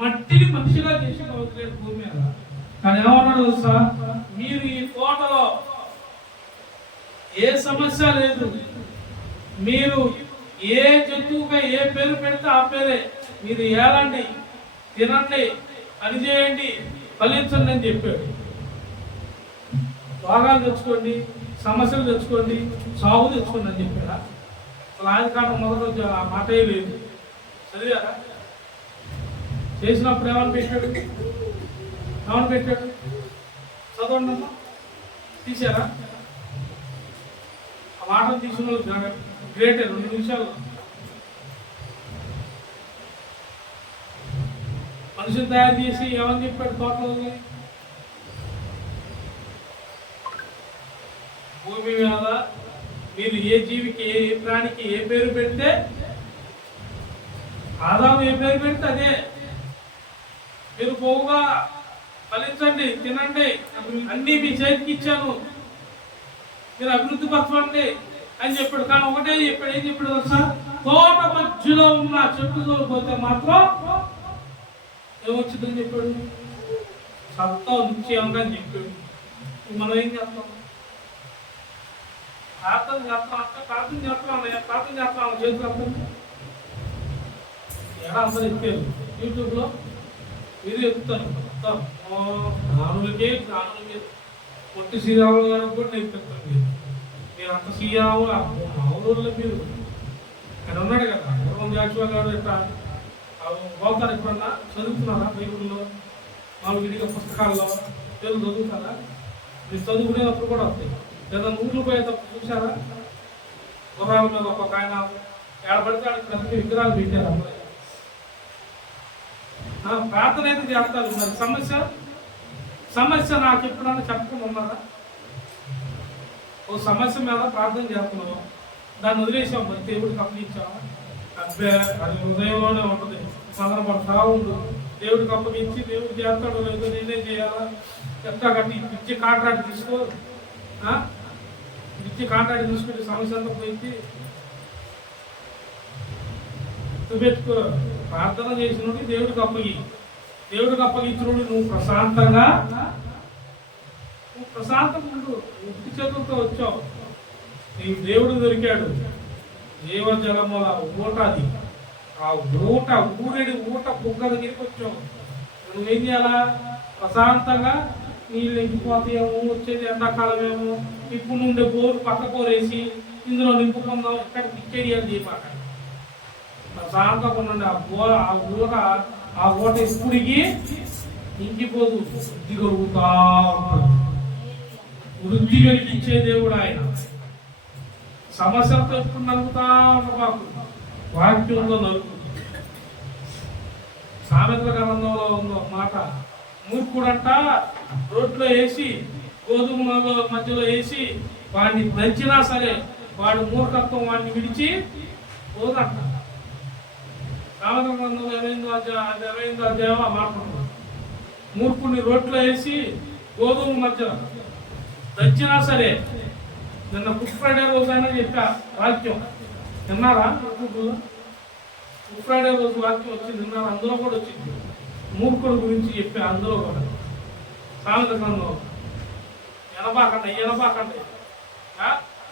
మట్టిని మనిషిగా చేసి అవసరం భూమి మీద. కానీ ఏమన్నాడు తెలుసా, మీరు ఈ తోటలో ఏ సమస్య లేదు, మీరు ఏ జంతువుగా ఏ పేరు పెడితే ఆ పేరే, మీరు ఏలండి, తినండి, పని చేయండి, ఫలించండి అని చెప్పాడు. రోగాలు తెచ్చుకోండి, సమస్యలు తెచ్చుకోండి, సాగు తెచ్చుకోండి అని చెప్పాడా? అసలు ఆయన కాలం మొదటి ఆ మాటే లేదు. చదివారా? చేసినప్పుడు ఏమని పెట్టాడు? ఏమని పెట్టాడు? చదవండి అమ్మా. తీసారా? ఆ మాటలు తీసిన వాళ్ళు గ్రేటే. 2 నిమిషాలు మనిషిని తయారు చేసి ఏమని చెప్పాడు తోటలోకి? భూమి మీద మీరు ఏ జీవికి ఏ ప్రాణికి ఏ పేరు పెడితే, ఆదాము ఏ పేరు పెడితే అదే. మీరు పోవుగా ఫలించండి, తినండి, అన్నీ మీ చేతికి ఇచ్చాను, మీరు అభివృద్ధి పరచండి అని చెప్పాడు. కానీ ఒకటే చెప్పాడు, ఏం చెప్పాడు తెలుసా? తోట మధ్యలో ఉన్న చెట్టు పోతే మాత్రం ఏమొచ్చిందని చెప్పాడు? సత్తా నిశ్చయంగా అని చెప్పాడు. మనం ఏం చేస్తాం? ప్రార్థన చేస్తాం అంటే ప్రార్థన చేస్తాం చేతులు అర్థం ఎలా అందరూ ఎత్తారు. యూట్యూబ్లో వీడియో ఎత్తుతారు, జ్ఞానులకే పొట్టి శ్రీరాములు గారికి కూడా నేర్పిస్తాను. మీరు అంత శ్రీరాములు మామూలు మీరు ఆయన ఉన్నాడు కదా, జాషువా గారు ఎట్లా పోతారు, ఎప్పుడన్నా చదువుతున్నారా? బైబుల్లో 4 విడిగా పుస్తకాల్లో తెలుగు చదువుతారా? మీరు చదువుకునేటప్పుడు కూడా వస్తాయి. లేదా ఊళ్ళు పోయేటప్పుడు చూసారా? గుర్రాల మీద ఒక్కొక్క ఆయన ఏడబడితే ప్రతి విగ్రహాలు పెట్టారు. అమ్మాయి ప్రార్థన అయితే చేస్తారు. మరి సమస్య నాకు ఎప్పుడన్నా చెప్పకుండా ఉన్నారా? ఓ సమస్య మీద ప్రార్థన చేస్తున్నావు, దాన్ని వదిలేసాం, మరి దేవుడికి అప్పగించావా? అబ్బే, అది హృదయంలోనే ఉంటుంది. పడతా ఉండు, దేవుడికి అప్పగించి దేవుడు చేస్తాడో లేదో నేనే చేయాలా? ఎట్లా కట్టి ఇచ్చి కాంట్రాక్ట్ తీసుకో, ఇచ్చి కాంట్రాక్ట్ తీసుకుంటే సమస్య అంతా పోయింది. పెట్టుకో. ప్రార్థన చేసినోడు దేవుడికి అప్పగించినోడు నువ్వు ప్రశాంతంగా ఉండు. ఉట్టి చేతులతో వచ్చావు, నీకు దేవుడు దొరికాడు. జీవజలముల ఊట, అది ఆ ఊట ఊట కుక్క దగ్గరికి వచ్చావు. నువ్వేం చేయాలా? ప్రశాంతంగా నీళ్ళు ఎండిపోతాయేమో, వచ్చేది ఎండాకాలమేమో, ఇప్పుడు నుండే బోరు పక్క బోరేసి ఇందులో నింపుకుందాం, ఇక్కడ పిచ్చేరియాలు చేయమాక. ప్రశాంతంగా ఉండండి. ఆ ఊట ఎప్పుడికి ఇంకిపోదు, వృద్ధి కలుగుతా ఉంటాడు. వృద్ధి కలిగించే దేవుడు ఆయన. సమస్యలతో ఎప్పుడు నలుగుతా ఉండబాకు, వాక్యంలో నలుగు. సామెతల గ్రంథంలో ఉందో మాట, మూర్ఖుడంట రోడ్లో వేసి గోధుమల మధ్యలో వేసి వాడిని దంచినా సరే వాడు మూర్ఖత్వం వాడిని విడిచి పోదంట. సామెతల గ్రంథంలో 20వ అధ్యాయం మాట్లాడుతున్నాడు. మూర్ఖుడిని రోడ్లో వేసి గోధుమ మధ్య దంచినా సరే, నిన్న గుడ్ ఫ్రైడే రోజు అయినా చెప్పా వాక్యం విన్నారా? గుడ్ ఫ్రైడే రోజు వాక్యం వచ్చింది విన్నారా? అందులో కూడా వచ్చింది, మూర్ఖుడు గురించి చెప్పా. అందులో కూడా సామెత గ్రంథంలో ఎనబాకండి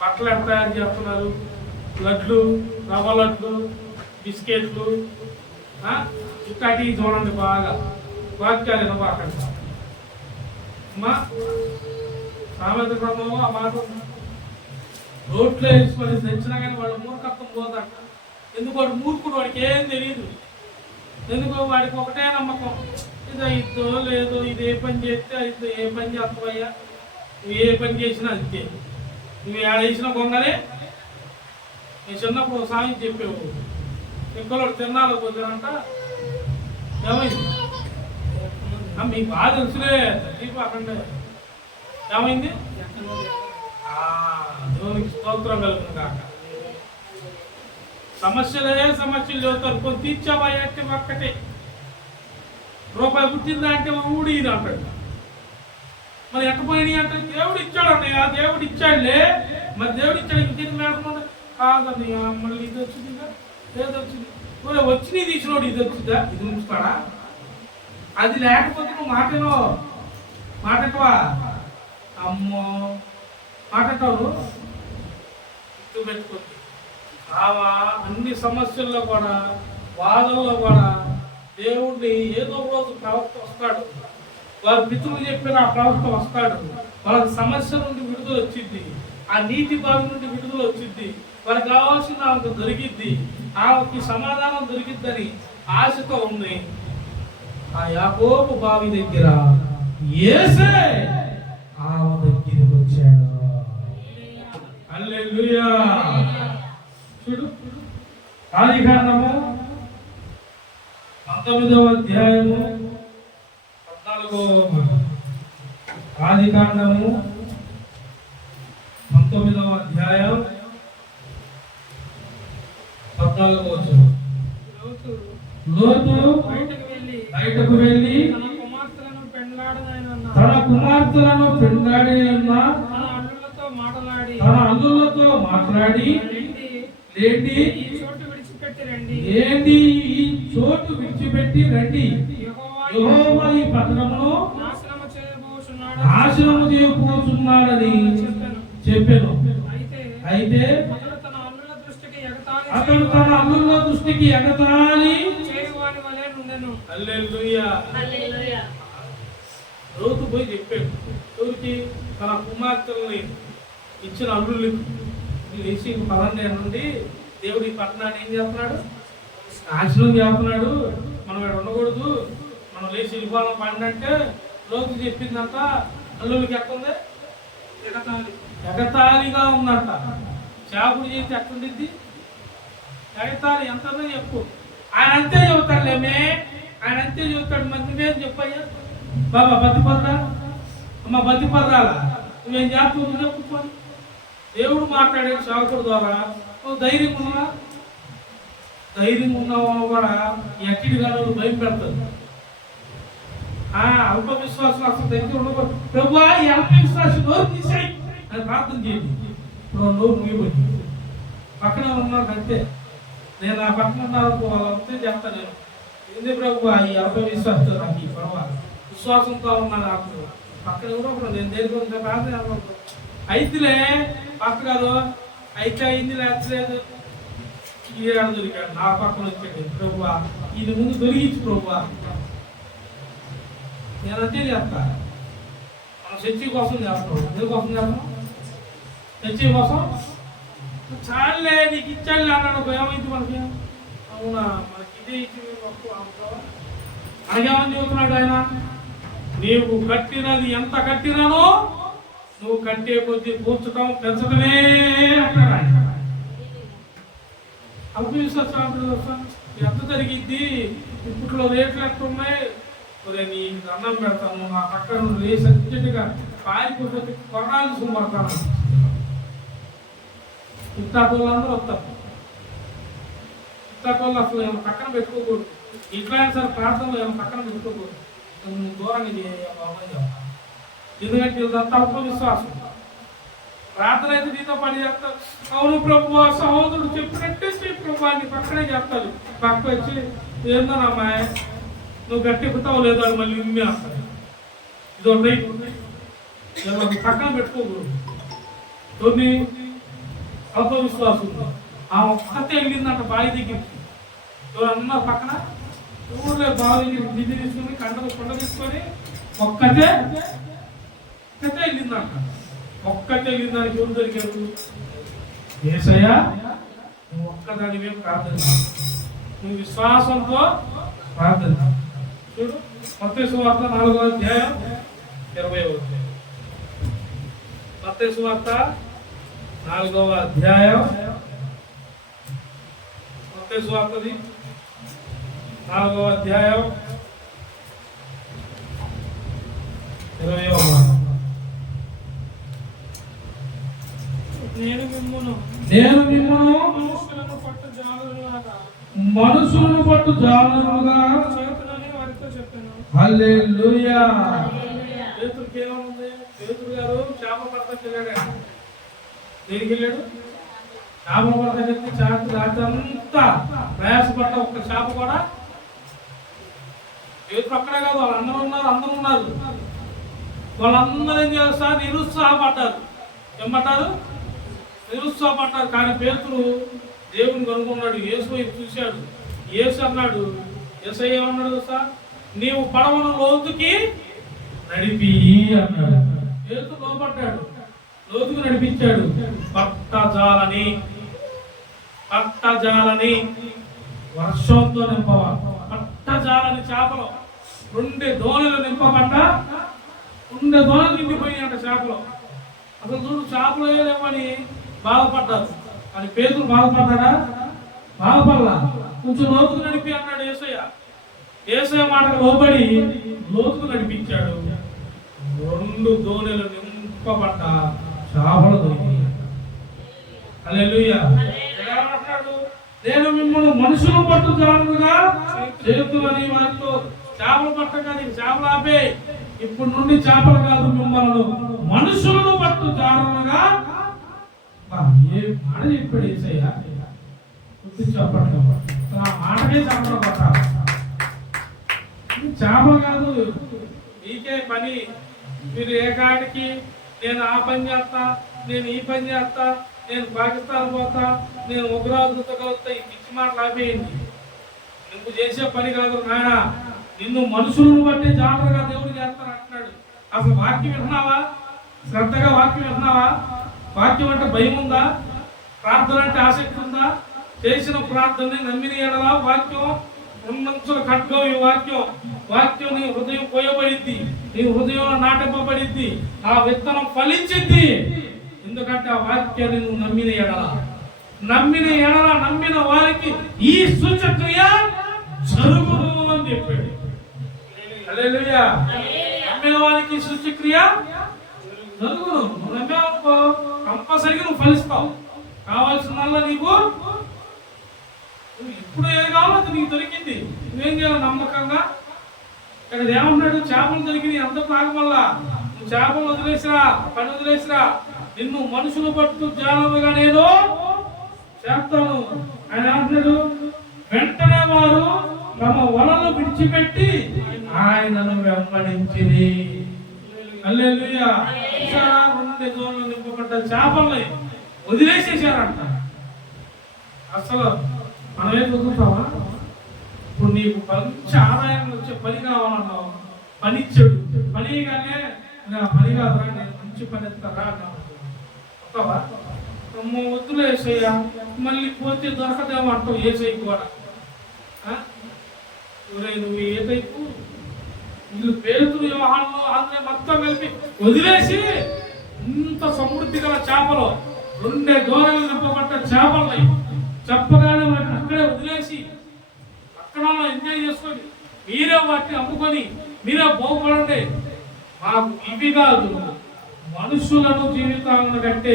బట్టలు ఎంత తయారు చేస్తున్నారు, లడ్లు, రవ్వ లడ్లు, బిస్కెట్లు, ఇట్లాంటివి చూడండి బాగా. వాక్యాలు ఎనబాకండి. అమ్మా సామెత గ్రంథంలో ఆ మాట ఉంది. రోడ్లో వేసుకొని తెచ్చినా కానీ వాడు మూర్ఖత్వం పోతాడు. ఎందుకు వాడు మూర్ఖుడు, వాడికి ఏం తెలియదు. ఎందుకు వాడికి ఒకటే నమ్మకం, ఇది అయిద్దో లేదో, ఇది ఏ పని చేస్తే అయిద్దో, ఏ పని చేస్తావయ్యా, నువ్వు ఏ పని చేసినా అంతే, నువ్వు ఏడ వేసిన గొంగలే. నేను చిన్నప్పుడు సాయం చెప్పేవు, ఇంకోటి తిన్నాలో పోతానంట, ఏమైంది మీకు బాగా తెలుసులే, అక్కడ ఏమైంది? దేవునికి స్తోత్రం కలుగును కాక. సమస్యలు చదువుతారు, కొన్ని తీర్చావా అంటే ఒక్కటే రూపాయి పుట్టిందా అంటే ఊడి ఇది అంటాడు. మరి ఎక్కపోయినాయి అంటే దేవుడు ఇచ్చాడు అన్నయ్య, దేవుడు ఇచ్చాడులే, మరి దేవుడు ఇచ్చాడు ఇంకేం లేకుండా కాదన్నయ్య, మళ్ళీ ఇది వచ్చిందిగా, ఏది వచ్చింది, వచ్చినవి తీసినోడు ఇది వచ్చిందా, ఇది ఉంచుతాడా? అది లేకపోతే నువ్వు మాటవా అమ్మో మాటంటావు పెట్టుకుంది. ఆవా అన్ని సమస్యల్లో కూడా, బాధల్లో కూడా దేవుడిని ఏదో రోజు ప్రవక్త వస్తాడు, వారి పితృలు చెప్పిన ఆ ప్రవక్త వస్తాడు, వాళ్ళకి సమస్య నుండి విడుదల వచ్చింది, ఆ నీటి బావి నుండి విడుదల వచ్చింది, వారికి కావాల్సిన ఆమెకు దొరికిద్ది, ఆమెకి సమాధానం దొరికిద్దని ఆశతో ఉంది. ఆ యాకోబు బావి దగ్గర యేసే ఆమె దగ్గరికి వచ్చాడు. హల్లెలూయా. చూడు ఆదికాండము 19వ అధ్యాయము 14వ ఆదికాండము 19వ అధ్యాయం 14వ వచనం. లోతు బయటకు వెళ్ళి తన కుమార్తెలను పెండ్లాడి తన అల్లులతో మాట్లాడి ఏంటి ఈ చోటు విడిచిపెట్టి రండి, యెహోవా ఈ పట్టణమును నాశనము చేయబోతున్నాడని చెప్పాను. అయితే అతడు తన అల్లుల దృష్టికి ఎగతాళి హల్లెలూయా. లోతు పోయి చెప్పాడు ఎవరికి? తన కుమార్తెల్ని ఇచ్చిన అల్లుళ్ళకి, లేచి పలానా నుండి దేవుడి పట్టణాన్ని ఏం చేస్తున్నాడు, నాశనం చేస్తున్నాడు, మనం ఇక్కడ ఉండకూడదు, మనం లేచి వెళ్ళిపోవాలని పడినంటే లోతు చెప్పిందంట అల్లుళ్ళకి ఎక్కుంది, ఎగతాళిగా ఉందంట. చాపుడు చేసి ఎక్కుండిద్ది ఎగతాళి, ఎంతనే చెప్పు. ఆయన అంతే చెబుతాడులేమే, ఆయన అంతే చెబుతాడు. మరి నువ్వేం చెప్పయ్యా బాబా, బతిపర్రా అమ్మ, బతిపర్రాలా, నువ్వేం చేస్తావు, నువ్వు చెప్పుకోని. దేవుడు మాట్లాడాడు సేవకుడు ద్వారా, నువ్వు ధైర్యం ఉన్నావా? ధైర్యం ఉన్నావా కూడా ఎక్కడి కాదు భయం పెడతాడు. అల్ప విశ్వాసం అసలు దగ్గర ఉండకూడదు. ప్రభు ఈ అల్ప విశ్వాసం నోరు తీసేయి అని ప్రార్థన చేయండి. ఇప్పుడు నోరు ముగిపోయింది, పక్కనే ఉన్నాడు అంతే. నేను ఆ పక్కన ఉన్నాను అంతే చేస్తాను. నేను ఎందుకు ప్రభు ఈ అల్ప విశ్వాసంతో నాకు ఈ పర్వాలేదు, విశ్వాసంతో ఉన్నాను. నాకు పక్కన ఎవరో ఒకరు నేను దేనికొంటే ప్రార్థన అయితేలే పక్క కాదు, అయితే అయింది లేచలేదు, ఈ ఏడాది దొరికాడు నా పక్కన వచ్చాడు. ప్రభు ఇది ముందు దొరికించు ప్రభు, నేను అంతే చేస్తా. మనం చర్చి కోసం చేస్తాం, ఎందుకోసం చేస్తాం? చర్చి కోసం. చాలే నీకు ఇచ్చాడులే అన్నాడు, ఏమైంది మనకి? అవునా, మనకి ఇదే ఇచ్చి మనకేమని చెబుతున్నాడు ఆయన? నీవు కట్టినది ఎంత కట్టినానో నువ్వు కట్టే కొద్దీ కూర్చడం పెంచడమే అంటాడు ఆయన. అల్పవిశ్వాసం ఎంత జరిగిద్ది, ఇప్పట్లో రేట్లు ఎక్కడ ఉన్నాయి, నీ అన్నం పెడతాను, నా పక్కన లేసి అర్జెంటుగా పారిపోతే కొనాలి సుమడతాను. ఇట్లాంటి వస్తారు, ఇట్లాంటి వాళ్ళు అసలు ఏమైనా పక్కన పెట్టుకోకూడదు. ఇట్లాంటి సార్ ప్రార్థనలు ఏమైనా పక్కన పెట్టుకోకూడదు, నువ్వు దూరంగా చేయాలి. ఎందుకంటే ఇదంతా అల్ప విశ్వాసం. ప్రార్థన అయితే నీతో పని చేస్తారు. అవును ప్రభు, సహోదరుడు చెప్పినట్టే ప్రభు అని పక్కనే చెప్తారు. పక్క వచ్చి ఏందో అమ్మాయి నువ్వు గట్టెక్కుతావు లేదా అని మళ్ళీ ఉమ్మి వస్తాడు. ఇది ఒకటి పక్కన పెట్టుకోకూడదు. కొన్ని అల్ప విశ్వాసం ఉంది. ఆ ఒక్కతే వెళ్ళిందంట బావి దగ్గరికి. అన్న పక్కన ఊళ్ళో బావి దగ్గరికి దిగి తీసుకుని కండలు కొండ తీసుకొని ఒక్కతే ఒక్కతే వెళ్ళిందంట. ఒక్కతే వెళ్ళిందానికి ఎవరు దొరికారు? యేసయ్యా నువ్వు ఒక్కదానివే ప్రార్థన చేయి. నువ్వు విశ్వాసంతో ప్రార్థన చేయి. చూడు మత్తయి సువార్త 4వ అధ్యాయం 20వ వచనం. మత్తయి సువార్త 4వ అధ్యాయం, మత్తయి సువార్తది 4వ అధ్యాయం 20వ వచనం. నేను మిమ్మును మనుషులను పట్టు జాలరులుగా చేతులని వారితో చెప్పాను. హల్లెలూయా. పేతురుకి ఏమనుంది? పేతురు గారు చేపలు పడతాకి వెళ్ళాడు. దేనికి వెళ్ళాడు? చేపలు పడతాకి రాత్రంతా ప్రయాసపడ్డ ఒక్క చేప కూడా. పేతురు అక్కడే కాదు, వాళ్ళందరూ ఉన్నారు. వాళ్ళందరూ ఏం చేస్తారు? నిరుత్సాహపడ్డారు. ఏమంటారు? నిరుత్సాహపడ్డారు. కానీ పేతురు దేవుని కనుక్కున్నాడు. యేసు వైపు చూశాడు. యేసు అన్నాడు, యేసయ్య ఏమన్నాడు సార్? నీవు పడవను లోతుకి నడిపి అన్నాడు. పేతురు లోపడ్డాడు, లోతుకు నడిపించాడు. పట్టజాలని వర్షంతో నింపవాలి. పట్టజాలని చేపలు 2 దోణులు నింపబడ్డ 2 దోణులు నిండిపోయినాయంట చేపలు. అసలు చూడు, చేపలు వేయలేమని బాధపడ్డారు. అని పేతురు బాధపడ్డాడా? బాధపడలా. కొంచెం లోతుకు నడిపి అన్నాడు యేసయ్య. యేసయ్య మాటకు లోబడి లోతుకు నడిపించాడు. 2 దోణులు నింపబడ్డ చేపలు దొరికాయి. హల్లెలూయా. ఏమంటున్నాడు? నేను మిమ్మల్ని మనుషులు పట్టు జాలరుగా చేతులని వారితో. చేపలు పట్టక నీకు చేపలు ఆపే. ఇప్పుడు నుండి చేపలు కాదు, మిమ్మల్ని మనుషులను పట్టు జాలరుగా. ఏ మాట చెప్పాడు యేసయ్య? చెప్పండి, ఆ మాటకే చెప్పడం పట్టాలి. చేపలు కాదు, మీకే పని. మీరు ఏ కాడికి నేను ఆ పని చేస్తా, నేను ఈ పని చేస్తా, నేను పాకిస్తాన్ పోతా, నేను ఉగ్రవాదులతో కలుగుతా, ఈ పిచ్చి మాటలు ఆపేయండి. నువ్వు చేసే పని కాదు నాయన, నిన్ను మనుషులను బట్టి జాగ్రత్తగా దేవుడు చేస్తాను అంటున్నాడు. అసలు వాక్యం వింటున్నావా? శ్రద్ధగా వాక్యం వింటున్నావా? వాక్యం అంటే భయం ఉందా? ప్రార్థన అంటే ఆసక్తి ఉందా? చేసిన ప్రార్థనని నమ్మిన ఎడలా వాక్యం ఉన్నంచుల ఖడ్గం. ఈ వాక్యం నీ హృదయం పోయబడిద్ది, నీ హృదయంలో నాటింపబడిద్ది, ఆ విత్తనం ఫలించిద్ది. ఎందుకంటే ఆ వాక్యాన్ని నువ్వు నమ్మిన ఎడల నమ్మిన వారికి ఈ సూచక్రియ జరుగును అని చెప్పాడు. హల్లెలూయా. నమ్మిన వారికి సూచక్రియ జరుగును. నువ్వు నమ్మావనుకో కంపల్సరీగా నువ్వు ఫలిస్తావు. కావాల్సిందల్లా నీకు ఇప్పుడు ఏది కావాలో అది నీకు దొరికింది. నువ్వేం చేయాలి? నమ్మకంగా. ఇక్కడ ఏమంటున్నాడు? చేపలు దొరికినాయి, అంత తాగమల్లా. నువ్వు చేపలు వదిలేసిరా, పని వదిలేసిరా, నిన్ను మనుషులు పట్టు జాలరుగా నేను చేస్తాను. ఆయన ఏమంటున్నాడు? వెంటనే వారు తమ వలలు విడిచిపెట్టి ఆయనను వెంబడించిరి. హల్లెలూయా. 2 దోణులు నింపబడ్డ చేపల్ని వదిలేసేసారంట. అసలు మనమేం చదువుతావా? ఇప్పుడు నీకు మంచి ఆదాయం వచ్చే పని కావాలన్నావు, పని ఇచ్చాడు. పనిగానే పని కాదురా, నేను మంచి పని ఎత్తారా అన్నావు. వస్తావా? వద్దులే యేసయ్య, మళ్ళీ పోతే దొరకదేమో అంటావు. యేసయ్య కూడా నువ్వు ఏ టైపు? వీళ్ళు పేతురు వ్యవహారంలో ఆంధ్ర మొత్తం కలిపి వదిలేసి ఇంత సమృద్ధి గల చేపలు 2 దోణులు నింపబడ్డ చేపల్ని చెప్పగానే వాటిని అక్కడే వదిలేసి అక్కడ ఎంజాయ్ చేసుకొని మీరే వాటిని అమ్ముకొని మీరే బాగుపడండి. మాకు ఇవి కాదు, మనుషులను జీవితాలను కంటే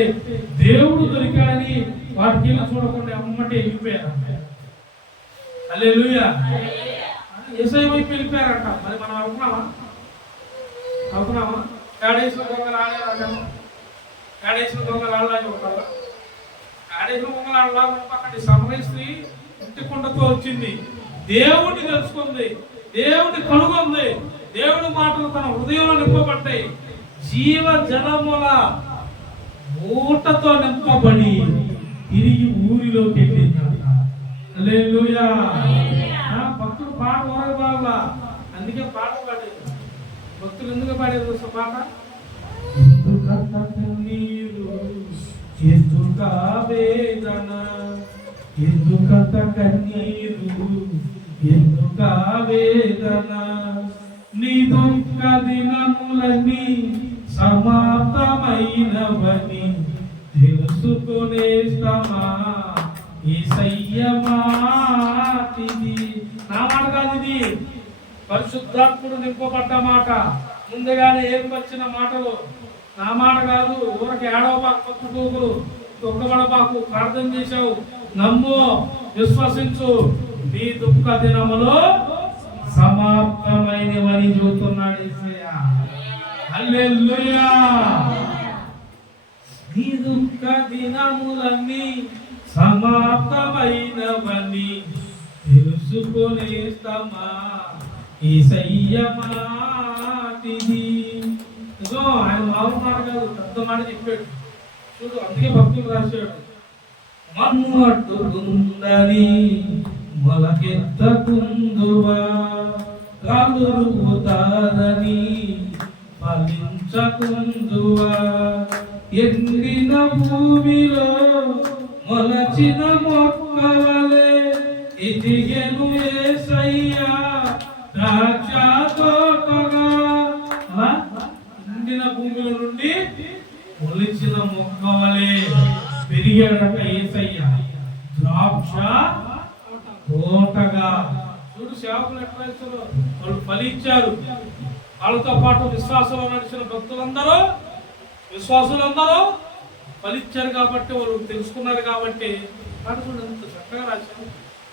దేవుడు దొరికాడని వాటికి చూడకుండా అమ్మటే వెళ్ళిపోయారు. హల్లెలూయా. యేసయ్య వైపు వెళ్ళిపోయారంట. మరి మనం అవుతున్నామా? ఏడేసిన దొంగలు ఆడేలాగా, ఏడేసిన దొంగలు ఆడలాగా ఉంటావా? ఏడేసిన దొంగలు ఆడలాగా అక్కడి సమరయ స్త్రీ ఇంటికుండతో వచ్చింది. దేవుడిని తెలుసుకుంది, దేవుడిని కనుగొంది, దేవుడి మాటలు తన హృదయంలో నింపబడ్డాయి. జీవ జలముల ఊటతో నింపబడి తిరిగి ఊరిలోకి వెళ్ళిందంట. హల్లెలూయా. భక్తులు పాట పాడాల, అందుకే పాట పాడేది. భక్తులు ఎందుకు పాడేది పాట? ఎందుక వేదన, ఎందుకంత కన్నీరు, ఎందుక వేదన, నీ దుఃఖ దినములన్నీ సమాప్తమైనవని తెలుసుకునేస్తమా యేసయ్య మాటిది. నా మాట కాదు ఇది, పరిశుద్ధాత్ముడు నింపబడ్డ మాట, ముందుగానే ఏర్పరిచిన మాటలు. నా మాట కాదు, ఊరికి ఏడవబాకు, పక్కుటూకులు తొక్కబడబాకు. ప్రార్థన చేశావు, నమ్ము, విశ్వసించు, నీ దుఃఖ దినములో సమాప్తమైనవని చెబుతున్నాడు యేసయ్య. హల్లెలూయా. నీ దుఃఖ దినములన్నీ సమాప్తమైనవని తెలుసుకునేస్తమా యేసయ్య మాటిది. ఇదో ఆయన మామూలు మాట కాదు, పెద్ద మాట చెప్పాడు. చూడు, అందుకే భక్తులు రాశాడు, మన్ను అడ్డుకుందని మొలకెత్తకుందువా, కాలురుతారని ఫలించకుందువా, ఎండిన భూమిలో మొలచిన మొక్కవలే ఎదిగెను యేసయ్య ద్రాక్ష తోటగా. ఎండిన భూమిలో నుండి మొలిచిన మొక్కవలే పెరిగాడట యేసయ్య ద్రాక్ష తోటగా. చూడు, సేవకులు ఎట్లా ఇచ్చారు, వాళ్ళు ఫలించారు. వాళ్ళతో పాటు విశ్వాసంలో నడిచిన విశ్వాసులందరూ ఫలించారు కాబట్టి, వాళ్ళు తెలుసుకున్నారు కాబట్టి. పాట చూడండి ఎంత చక్కగా రాశారు.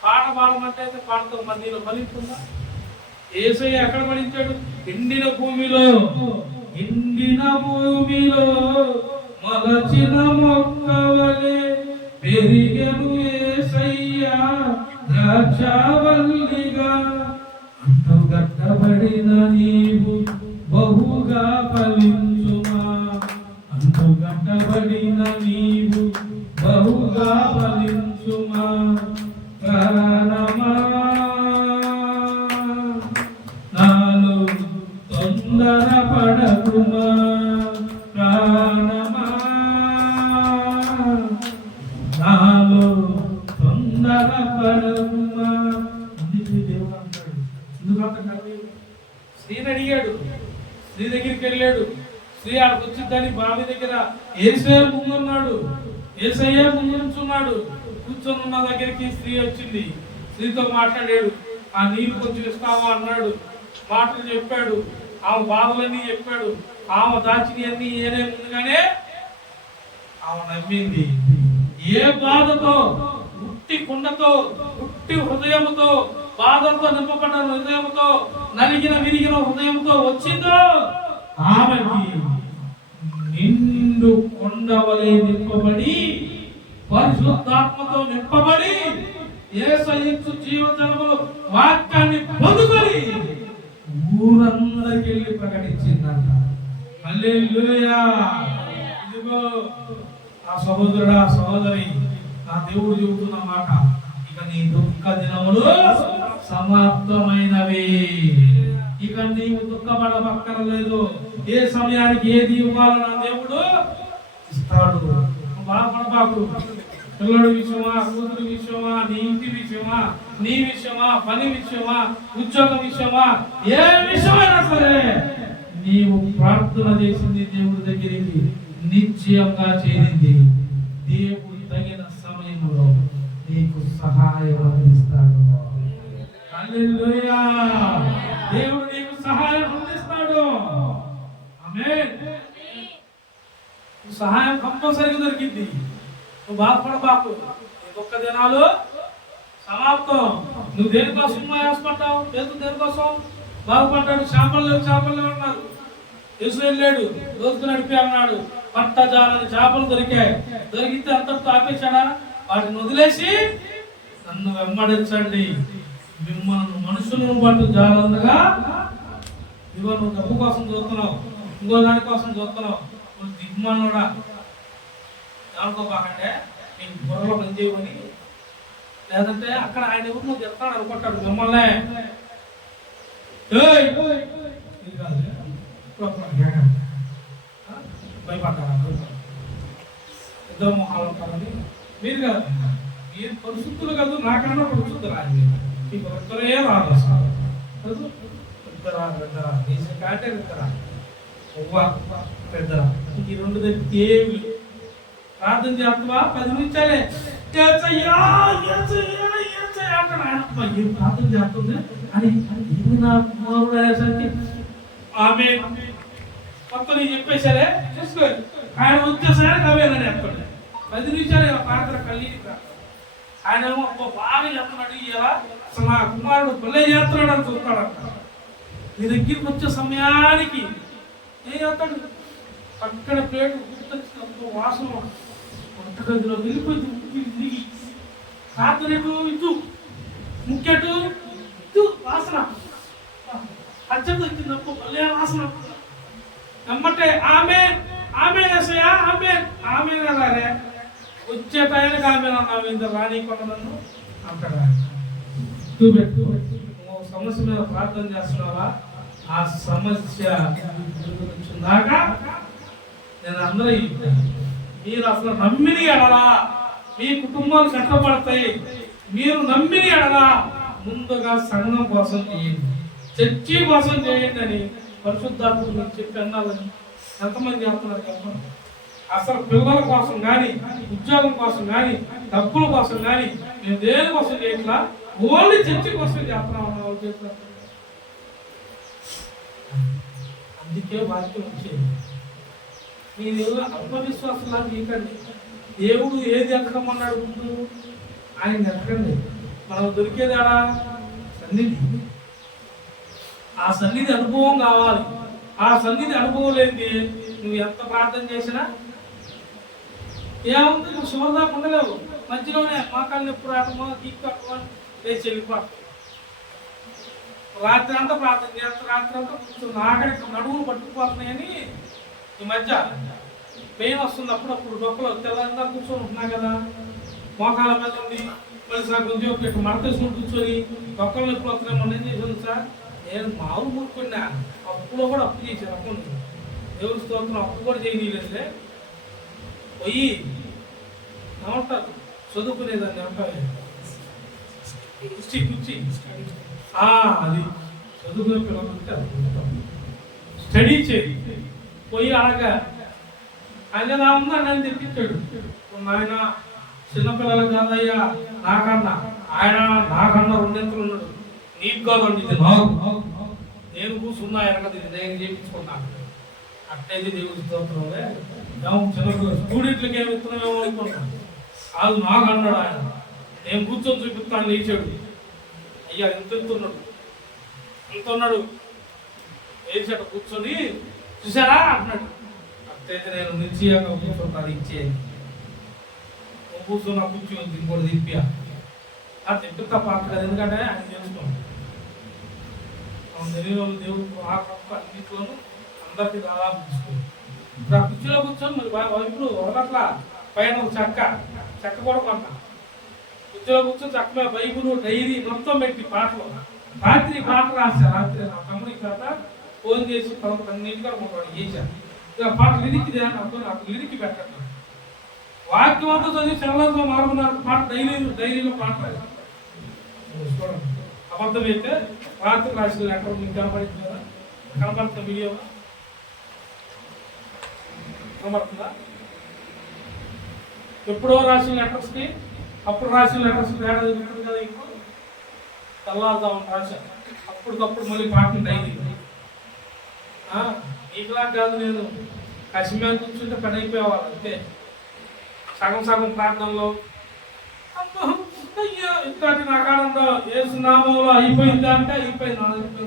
పాట పాడమంటే అయితే పాడతాం, మందిలో ఫలించుందా? యేసయ్య ఎక్కడ ఫలించాడు? ఎండిన భూమిలో మొలచిన మొక్కవలే పెరిగెను యేసయ్య ద్రాక్షవల్లిగా. అంటుగట్టబడిన నీవు బహుగా ఫలించుమా, అంటుగట్టబడిన నీవు బహుగా ఫలించుమా. ప్రాణమా నాలో తొందరపడకుమా, ప్రాణమా నాలో తొందరపడకుమా. దేవుడు అంటాడు, ఎందుకంటాడు? స్త్రీని అడిగాడు, స్త్రీ దగ్గరికి వెళ్ళాడు. స్త్రీ ఆడికి వచ్చిందని బావి దగ్గర యేసయ్య ముందున్నాడు, యేసయ్య ముందు నుంచున్నాడు. కూర్చొని ఉన్న దగ్గరికి స్త్రీ వచ్చింది. స్త్రీతో మాట్లాడాడు. ఆ నీళ్ళు కొంచెం ఇస్తావా అన్నాడు. మాటలు చెప్పాడు, ఆమె బాధలన్నీ చెప్పాడు. ఆమె దాచిని అన్ని ఏనే ముందుగానే ఆమె నమ్మింది. ఏ బాధతో, ఉట్టి కుండతో, ఉట్టి హృదయముతో, బాధలతో నింపబడ్డ హృదయంతో, నలిగిన విరిగిన హృదయంతో వచ్చిందో ఆమెకి నిండు కొండవలే నింపబడి, పరిశుద్ధాత్మతో నింపబడి, యేసయ్యు జీవజలములు వాక్యాన్ని పొందుకొని ఊరందరికి వెళ్ళి ప్రకటించిందంట. హల్లెలూయా. ఇదిగో ఆ సహోదరుడా, సహోదరి, నా దేవుడు చెబుతున్న మాట, ఇక నీ దుఃఖ దినములు సమాప్తమైనవి. ఇక నీవు దుఃఖపడబక్కరలేదు. ఏ సమయానికి ఏది ఇవ్వాలో నా దేవుడు ఇస్తాడు. బాధపడబాకు. పిల్లడి విషయమా, కూతురు విషయమా, నీ ఇంటి విషయమా, నీ విషయమా, పని విషయమా, ఉద్యోగ విషయమా, ఏ విషయమైనా సరే నీవు ప్రార్థన చేసింది దేవుడి దగ్గరికి నిశ్చయంగా చేరింది. దేవుడు తగిన సమయంలో నీకు సహాయం అందిస్తాడు. హల్లెలూయా. దేవుడు నీకు సహాయం అందిస్తాడు. ఆమేన్. సహాయం కంపల్సరీగా దొరికింది. నువ్వు బాధపడబాకు. ఒక్క దినాలు సమాప్తం. నువ్వు దేనికోసం ఆశపడ్డావు? దేనికోసం బాధపడ్డాడు? చేపలు ఉన్నారు. యేసు వెళ్ళాడు, రోజుకు నడిపి అన్నాడు. పట్టజాలని చేపలు దొరికితే అంతటితో ఆపేశాడా? వాటిని వదిలేసి నన్ను వెంబడించండి, మిమ్మల్ని మనుషులను పట్టు జాలంగా. ఇదిగో నువ్వు డబ్బు కోసం చూస్తున్నావు, ఇంకో దాని కోసం చూస్తున్నావు. నువ్వు దిగ్మానుడా అనుకోబాకంటే నీకు బుర్రలో పని చేయమని. లేదంటే అక్కడ ఆయన ఎవరు నువ్వు చెప్తాడు అనుకుంటాడు మిమ్మల్నే. భయపడ్డా ఇద్దరు మొహాలు ఉంటారని మీరు కాదు, మీరు పరిశుద్ధులు కాదు, నాకన్నా పరిశుద్ధులు ఆయన మీకు ఇద్దరే రాదు అసలు ఇద్దరా పెద్దరా తీసే కాటే ఇద్దరా పెద్దరా ఈ రెండు దగ్గర ఏమి ప్రార్థన చేస్తావా 10 నిమిషాలే అంటాడు. ప్రార్థన చేస్తుంది అని ఇది నా కుమారుడు అనేసరికి ఆమె మొత్తం నేను చెప్పేశారే చూసుకోవాలి. ఆయన వచ్చేసరికి అవేనని చెప్తాడు. 10 నిమిషాలు ప్రార్థన కలిగి ఆయన ఏమో బాగా చెప్తున్నాడు. ఇలా అసలు నా కుమారుడు భలే చేస్తున్నాడు అని చూస్తాడంట. నీ దగ్గరికి వచ్చే సమయానికి ఏం చేస్తాడు, అక్కడ ప్లేటు గుర్తొచ్చినప్పుడు వాసన వంటగదిలో వెళ్ళిపోయింది. తిరిగి రాత్రికు ఇటు ముఖ్యటు ఇటు వాసన అచ్చట వచ్చినప్పుడు భలే వాసన నమ్మటే ఆమె వేసయా ఆమె రారే వచ్చే టైంకి ఆమె అన్నావు ఇంత రానికుండా నన్ను అంటాడు. చూపెట్టు సమస్య మీద ప్రార్థన చేస్తున్నావా, ఆ సమస్య వచ్చిందాకా నేను అందరూ మీరు అసలు నమ్మిని ఎడలా మీ కుటుంబాలు కట్టబడతాయి. మీరు నమ్మిని ఎడలా ముందుగా సంఘం కోసం చేయండి, చర్చి కోసం చేయండి అని పరిశుద్ధాత్మ మీకు చెప్పి అన్నాలని ఎంతమంది చేస్తున్నారు చెప్పండి. అసలు పిల్లల కోసం కానీ, ఉద్యోగం కోసం కానీ, డబ్బుల కోసం కానీ మేము దేని కోసం చేయట్లా, ఓన్లీ చర్చి కోసం చేస్తున్నాం అన్న వాళ్ళు చెప్తారు. అందుకే వాక్యం వచ్చేది. మీరు అల్పవిశ్వాసంలా మీకండి. దేవుడు ఏది ఎక్కడమన్నాడు ముందు ఆయన ఎక్కండి. మనం దొరికేది ఆడా సన్నిధి. ఆ సన్నిధి అనుభవం కావాలి. ఆ సన్నిధి అనుభవం లేనిది నువ్వు ఎంత ప్రార్థన చేసినా ఏముంది, నువ్వు శివదాకా ఉండలేవు. మధ్యలోనే మోకాళ్ళు ఎప్పుడు ఆటమో తీసుకోవటమో లేచి వెళ్ళిపోతాం. రాత్రి అంతా ప్రార్థన చేస్తా, రాత్రి అంతా కూర్చొని ఆఖరికి నడువులు పట్టుకుపోతున్నాయని ఈ మధ్య పెయిన్ వస్తుంది. అప్పుడప్పుడు డొక్కలో తెల్లంతా కూర్చొని ఉంటున్నా కదా, మోకాల మీద ఉండి మళ్ళీ సార్ కొంచెం ఇక్కడ మడతేసుకుని కూర్చొని డొక్కలు ఎప్పుడు వస్తున్నాయి. మొన్న ఏం చేసాను సార్, నేను మామూలు ముట్టుకున్నా, అప్పులో కూడా అప్పు చేశాను. అప్పుడు దేవుడి స్తోత్రం అప్పు కూడా చేయలేదులే. పోయి ఏమంటారు చదువుకునేదాన్ని అంటారు కుర్చీ అది చదువుకునే పిల్లలు స్టడీ చేయి పోయి అడగా ఆయన నా ఉన్నా నన్ను తెప్పించాడు. ఆయన చిన్నపిల్లలు కాదయ్యా నాకన్నా, ఆయన నాకన్నా 2 ఎంతలు ఉన్నాడు. నీకు కాదండి ఇది నాకు, నేను కూర్చున్నా ఎరగదు, నేను చేయించుకున్నాను. అట్టయితే దేవుడి స్తోత్రంలే. చిన్న స్టూడెంట్లకి ఏమి ఇస్తున్నామేమో అనుకుంటాను. అది నాకు అన్నాడు ఆయన. నేను కూర్చొని చూపిస్తాను లేచాడు. అయ్యా ఎంత ఉన్నాడు వేసాడు కూర్చొని చూసారా అన్నాడు. అట్టయితే నేను నిశ్చయంగా కూర్చుంటాను ఇచ్చేది. కూర్చొని కూర్చొని ఇంకోటి తిప్పా ఆ తిప్పుతా పాట కదా, ఎందుకంటే ఆయన తెలుసుకోండి తెలియని దేవుడు ఆ గొప్ప అన్నింటిలోనూ అందరికీ దాదాపు తీసుకోండి. ఇప్పుడు ఆ కుర్చీలో కూర్చొని మరి వైపులు ఒకట్లా పైన ఒక చెక్క కూడా కొంట కుర్చీలో కూర్చొని చక్క మీద బైబుల్ డైరీ మొత్తం పెట్టి పాటలు రాత్రి పాట రాశారు. రాత్రి నా తమ్ముడి చేత ఫోన్ చేసి 11 కూడా చేశాను. ఇక పాట లిరికి నాకు లిరికి పెట్టండి. వాక్యం అంతా చదివి చల్లతో మారుకున్నారు. పాట డైరీలో పాట రాశారు. చూడండి అబద్ధం అయితే రాత్రి రాసిన లెటర్ మీకు కనపడింది కదా, కనపడుతున్న వీడియో కనబడుతుందా? ఎప్పుడో రాసిన లెటర్స్కి అప్పుడు రాసిన లెటర్స్ తేడా జరుగుతుంది కదా. ఇప్పుడు తెల్లారుదామని రాశాను. అప్పటికప్పుడు మళ్ళీ పాటలు డైలీ నీకులా కాదు. నేను కసిమే కూర్చుంటే పని అయిపోయేవాళ్ళు అంతే. సగం ప్రార్థనలో అయ్యో ఇంతటి నాకాడంలో ఏసునామంలో అయిపోయిందా అంటే అయిపోయింది.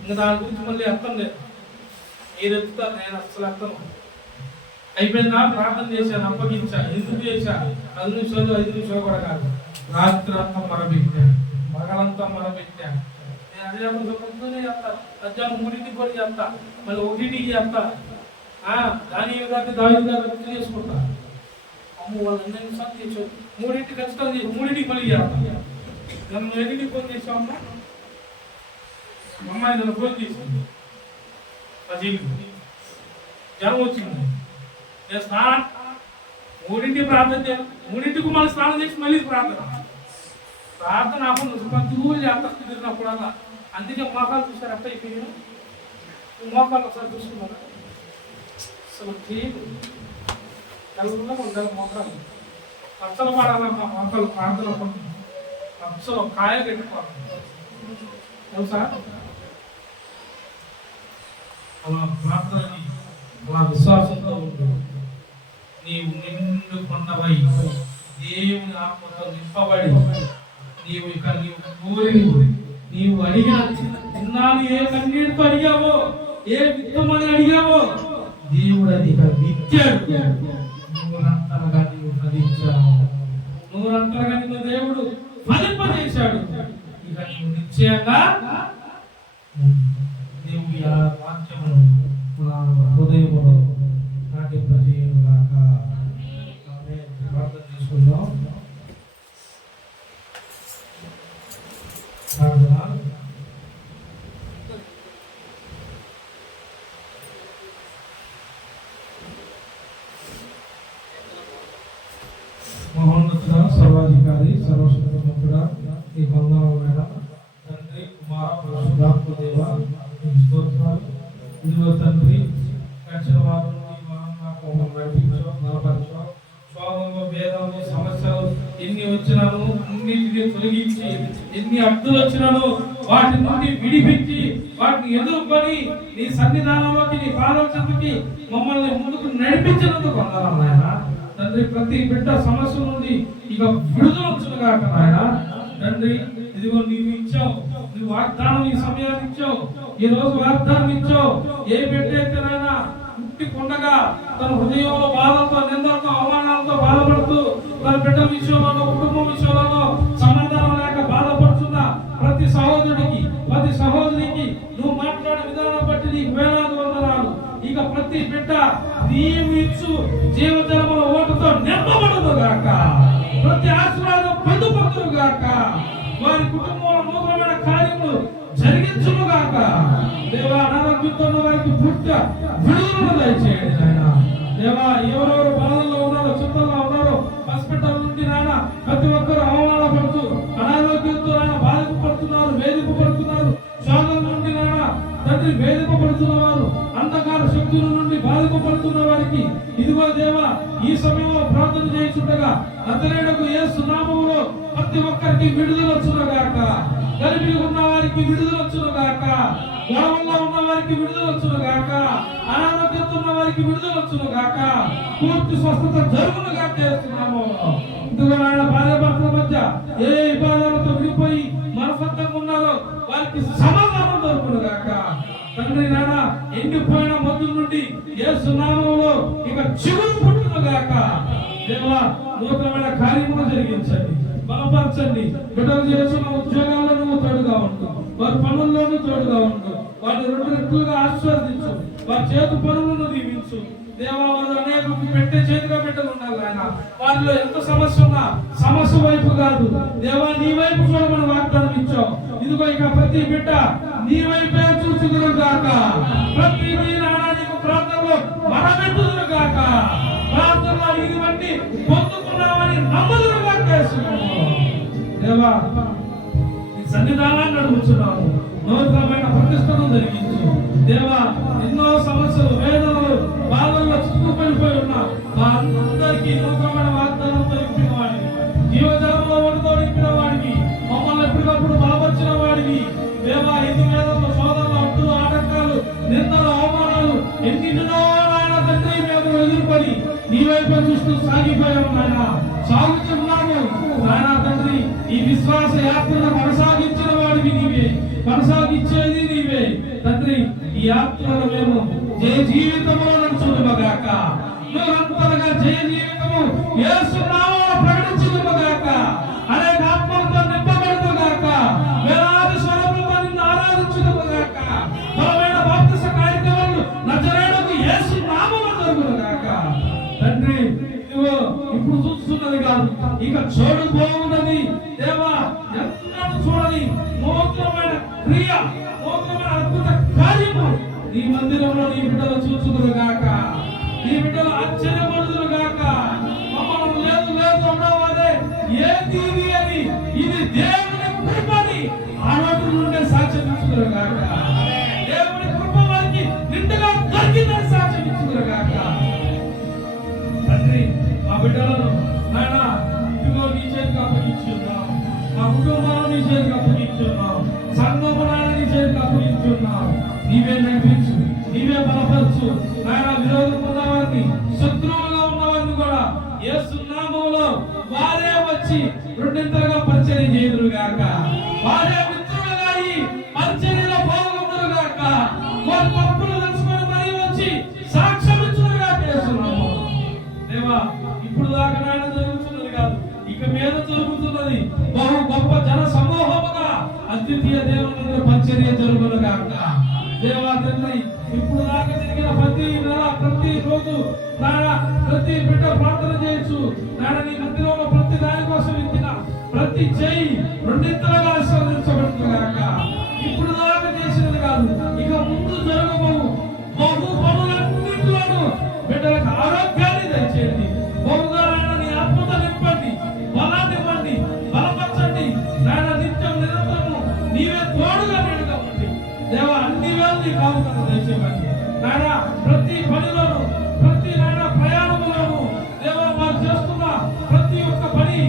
ఇంకా దాని గురించి మళ్ళీ అర్థం లేదు. మీరు ఎత్తుతారు, నేను అసలు అర్థం అయిపోయిందా. ప్రార్థన చేశాను, అప్పగించా. ఎందుకు చేశా? 10 నిమిషాలు 5 నిమిషాలు కూడా కాదు, రాత్రి అంతా మరపెట్టా, మగలంతా మరపెట్టా. నేను అదే పొద్దునే చేస్తా, మధ్యాహ్నం 3ంటికి కూడా చేస్తా, మళ్ళీ 1ంటికి చేస్తా. దాని దావిది గారు గుర్తు చేసుకుంటా. అమ్మ వాళ్ళు 2 నిమిషాలు చేసావు, 3ంటికి ఖచ్చితంగా చేసి 3ంటికి మళ్ళీ చేస్తా. నన్ను 2ంటికి ఫోన్ చేసావు అమ్మాయి నన్ను ఫోన్ చేసింది. అది జ్వరం వచ్చింది. నేను స్నానం మూడింటికి ప్రార్థన చేయాలి, మూడింటికి మళ్ళీ స్నానం చేసి మళ్ళీ ప్రార్థన ఆపండి ప్రతికూలు చేస్తా తిరిగినప్పుడల్లా. అందుకే మోకాలు చూసారు అట్ట అయిపోయాను. మోకాలు ఒకసారి చూసుకున్నారా అసలు తెల్లగా ఉండాలి మోకాలు, పచ్చలు పడాలన్న మోకాలు ప్రార్థన పచ్చలు కాయ పెట్టుకోవాలి తెలుసా. అలా ప్రార్థనని అలా విశ్వాసంతో ఉంటుంది. నీవు నిండు కొండవై దేవుని ఆత్మతో నింపబడి నీవు ఇక నీవు కోరి నీవు అడిగిన చిన్నాను ఏ కన్నీటితో అడిగావో, ఏ విత్తమని అడిగావో దేవుడు అది ఇక విత్తాడు. నూరంతలుగా నీవు ఫలించావు, నూరంతలుగా నిన్ను దేవుడు ఫలింపజేశాడు. ఇక నీవు నిశ్చయంగా దేవుని వాక్యమును నా హృదయములో నాటింపజేయును గాక. ప్రార్థన చేసుకుందాం. మహోన్నతుడా, సర్వాధికారి, సర్వశక్తిమంతుడా, ఈ వందనాలు మేడం. తండ్రి, కుమార, పరిశుద్ధాత్మ దేవ, నీకు స్తోత్రాలు. ఇదిగో తండ్రి, గడిచిన వారం నాకు నడిపించావు, బలపరిచావు. స్వాగంలో భేదాలు, సమస్యలు ఎన్ని వచ్చినాను అన్నిటిని తొలగించి, ఎన్ని అడ్డులు వచ్చినాను వాటి నుండి విడిపించి, వాటిని ఎదుర్కొని నీ సన్నిధానంలోకి, నీ పాదోక్షతకి మమ్మల్ని ముందుకు నడిపించినందుకు వందనాలు నాయన. తండ్రి, ప్రతి బిడ్డ సమస్య నుండి ఇక విడుదల వచ్చునుగా నాయన. తండ్రి, ఇదిగో నీవు ఇచ్చావు, నువ్వు వాగ్దానం ఈ సమయాన్ని ఇచ్చావు, ఈ రోజు వాగ్దానం ఇచ్చావు. ఏ బిడ్డ అయితే నాయన కొండగా తన హృదయంలో బాధలతో, నిందలతో, అవమానాలతో బాధపడుతూ తన బిడ్డ విషయంలో, కుటుంబం విషయంలో సమాధానం లేక బాధపడుతున్న ప్రతి సహోదరుడికి, ప్రతి సహోదరికి నువ్వు మాట్లాడే విధానం బట్టి నీకు వేలాది వందనాలు. ఇక ప్రతి బిడ్డ నీవు ఇచ్చు జీవజలముల ఓటుతో నింపబడదు గాక, ప్రతి ఆశీర్వాదం పొందుపడుతురు గాక, వారి కుటుంబంలో నూతనమైన కార్యములు జరిగించును గాక. దేవా, అనారోగ్యంతో ఉన్న వారికి పూర్తి విడుదల దయచేయండి నాయన. దేవా, ఎవరెవరు బాధల్లో ఉన్నారో, చింతల్లో ఉన్నారో, హాస్పిటల్ నుండి నాయన ప్రతి ఒక్కరు అవమానపడుతూ అనారోగ్యంతో నాయన బాధింపబడుతున్నారు, వేధింపబడుతున్నారు. శోధన నుండి నాయన తండ్రి వేధింపబడుతున్న వారు, అంధకార శక్తుల నుండి బాధింపబడుతున్న వారికి ఇదిగో దేవా, ఈ సమయంలో ప్రార్థన చేయించుండగా నజరేయుడకు యేసు నామములో ప్రతి ఒక్కరికి విడుదల వచ్చునుగాక. గర్భిణి ఉన్న వారికి విడుదల వచ్చునుగాక, గర్వంలో ఉన్న వారికి విడుదల వచ్చునుగాక, అనారోగ్యంతో ఉన్న వారికి విడుదల వచ్చునుగాక, పూర్తి స్వస్థత జరుగునుగాక చేస్తున్నాము. ఇదిగో ఆయన భార్య భర్తల మధ్య ఏ ఇబ్బందులతో విడిపోయి మనసంతంగా ఉన్నారో వారికి సమాధానం దొరుకునుగాక. తండ్రి నాన్న, ఎండిపోయిన మొదలు నుండి యేసు నామములో ఇక చిగురు పుట్టునుగాక. దేవా, నూతనమైన కార్యములు జరిగించండి, బలపరచండి. బిడ్డలు చేస్తున్న ఉద్యోగాల్లో నువ్వు తోడుగా ఉండు, వారి పనుల్లోనూ తోడుగా ఉండు, వారిని రెండు రెట్లుగా ఆశీర్వదించు, వారి చేతు పనులను దీవించు. దేవా, వారు అనేక పెట్టే చేతిగా బిడ్డలు ఉన్నారు ఆయన. వారిలో ఎంత సమస్య ఉన్నా సమస్య వైపు కాదు దేవా, నీ వైపు చూడమని వాగ్దానం ఇచ్చావు. ఇదిగో ఇక ప్రతి బిడ్డ నీ వైపే చూచుదురు గాక, ప్రతి నీకు ప్రార్థనలో మనబెట్టుదురు గాక, ప్రార్థనలో అడిగి బట్టి పొందుకున్నామని నమ్మదురు గాక. దేవా, నీ సన్నిధానాన్ని నడుపుతున్నావు, నూతనమైన ప్రతిష్టను జరిగించు. దేవా, ఎన్నో సమస్యలు, వేదనలు, బాధల్లో చిక్కుపడిపోయి ఉన్న మా అందరికీ నూతనమైన వాగ్దానంతో నింపిన వాడిని, జీవజలంలో ఒడితో నింపిన వాడిని, మమ్మల్ని ఎప్పటికప్పుడు బలపరిచిన వాడిని. దేవా, ఎన్ని వేదనలు, శోధనలు, అడ్డులు, ఆటంకాలు, నిందలు, అవమానాలు ఎన్నింటినో ఆయన తండ్రి మేము ఎదుర్కొని నీ వైపు చూస్తూ సాగిపోయాము నాయన, సాగుతున్నాము నాయన. తండ్రి, ఈ విశ్వాస యాత్రను కొనసాగించిన వాడివి నీవే, కొనసాగించేది నీవే తండ్రి. ఈ యాత్రలో మేము జయ జీవితంలో నడుచుదుమగాక, నిరంతరంగా జయ జీవితము యేసు నామములో ప్రకటించుదుమగాక, అనేక ఆత్మలతో నింపబడుదుగాక, వేలాది స్వరములతో నిన్ను ఆరాధించుదుమగాక, బలమైన బాప్తిస కార్యక్రమాలు నజరేయుడకు యేసు నామములో జరుగునుగాక. తండ్రి, ఇదిగో ఇప్పుడు చూస్తున్నది కాదు, ఇక చూడబోవున్నది దేవా, ఎన్నడూ చూడని నూతనమైన క్రియ, నూతనమైన అద్భుత కార్యము నీ మందిరంలో నీ బిడ్డలు చూచుదురుగాక, నీ బిడ్డలు ఆశ్చర్యపడుదురుగాక. ఉన్నావు అదే ఏంది ఇది అని ఇది దేవుని కృపని ఆ నోటి నుండే సాక్ష్యం ఇచ్చుదురు గాక. దేవుని కృప వారికి నిండుగా దొరికిందని సాక్ష్యం ఇచ్చుదురు గాక. తండ్రి మా బిడ్డలను నాయన ఇదిగో నీ చేతికి అప్పగించున్నాం, మా కుటుంబాలను నీ చేతికి అప్పగించున్నాం, సంఘములను నీ చేతికి అప్పగించున్నాం. నీవే నడిపించు, నీవే బలపరచు నాయన. విరోధం ఉన్నవారిని, శత్రువులుగా ఉన్నవారిని కూడా యేసు నామములో వారే వచ్చి రెండింతలుగా పరిచర్య చేయుదురు గాక. వారే మిత్రులుగా ఈ పరిచర్యలో పాల్గొందురు గాక. వారి తప్పులు తెలుసుకొని మరీ వచ్చి సాక్ష్యం ఇచ్చుదురు గాక. యేసు నామములో దేవా, ఇప్పుడు దాకా నాయన జరుగుతున్నది కాదు, ఇక మీద జరుగుతున్నది బహు గొప్ప జన సమూహముగా అద్వితీయ దేవుని పరిచర్య జరుగును గాక. దేవా తండ్రి, ఇప్పుడు దాకా జరిగిన ప్రతి నెల, ప్రతి రోజు నాయన ప్రతి బిడ్డ ప్రార్థన చేయొచ్చు నాయన. నీ మందిరంలో ప్రతి దాని కోసం ఇచ్చిన ప్రతి చేయి రెండింతలుగా ఆశీర్వదించబడుతుంది గాక. ఇప్పుడు దాకా చేసినది కాదు, ఇక ముందు జరగబోవు బహు పనులన్నింటిలోనూ బిడ్డలకు ఆరోగ్యాన్ని దయచేయండి. బహుగా నాయన నీ ఆత్మతో నింపండి, బలాన్ని ఇవ్వండి, బలపరచండి నాయన. నిత్యం నిరంతరము నీవే తోడుగా నీడుగా ఉండి దేవా అన్ని వేళ నీ కాపుదల దయచేయమని నాయన. ప్రతి పనిలోను, ప్రతి నాయన ప్రయాణములోను దేవా వారు చేస్తున్న ప్రతి ఒక్క పని,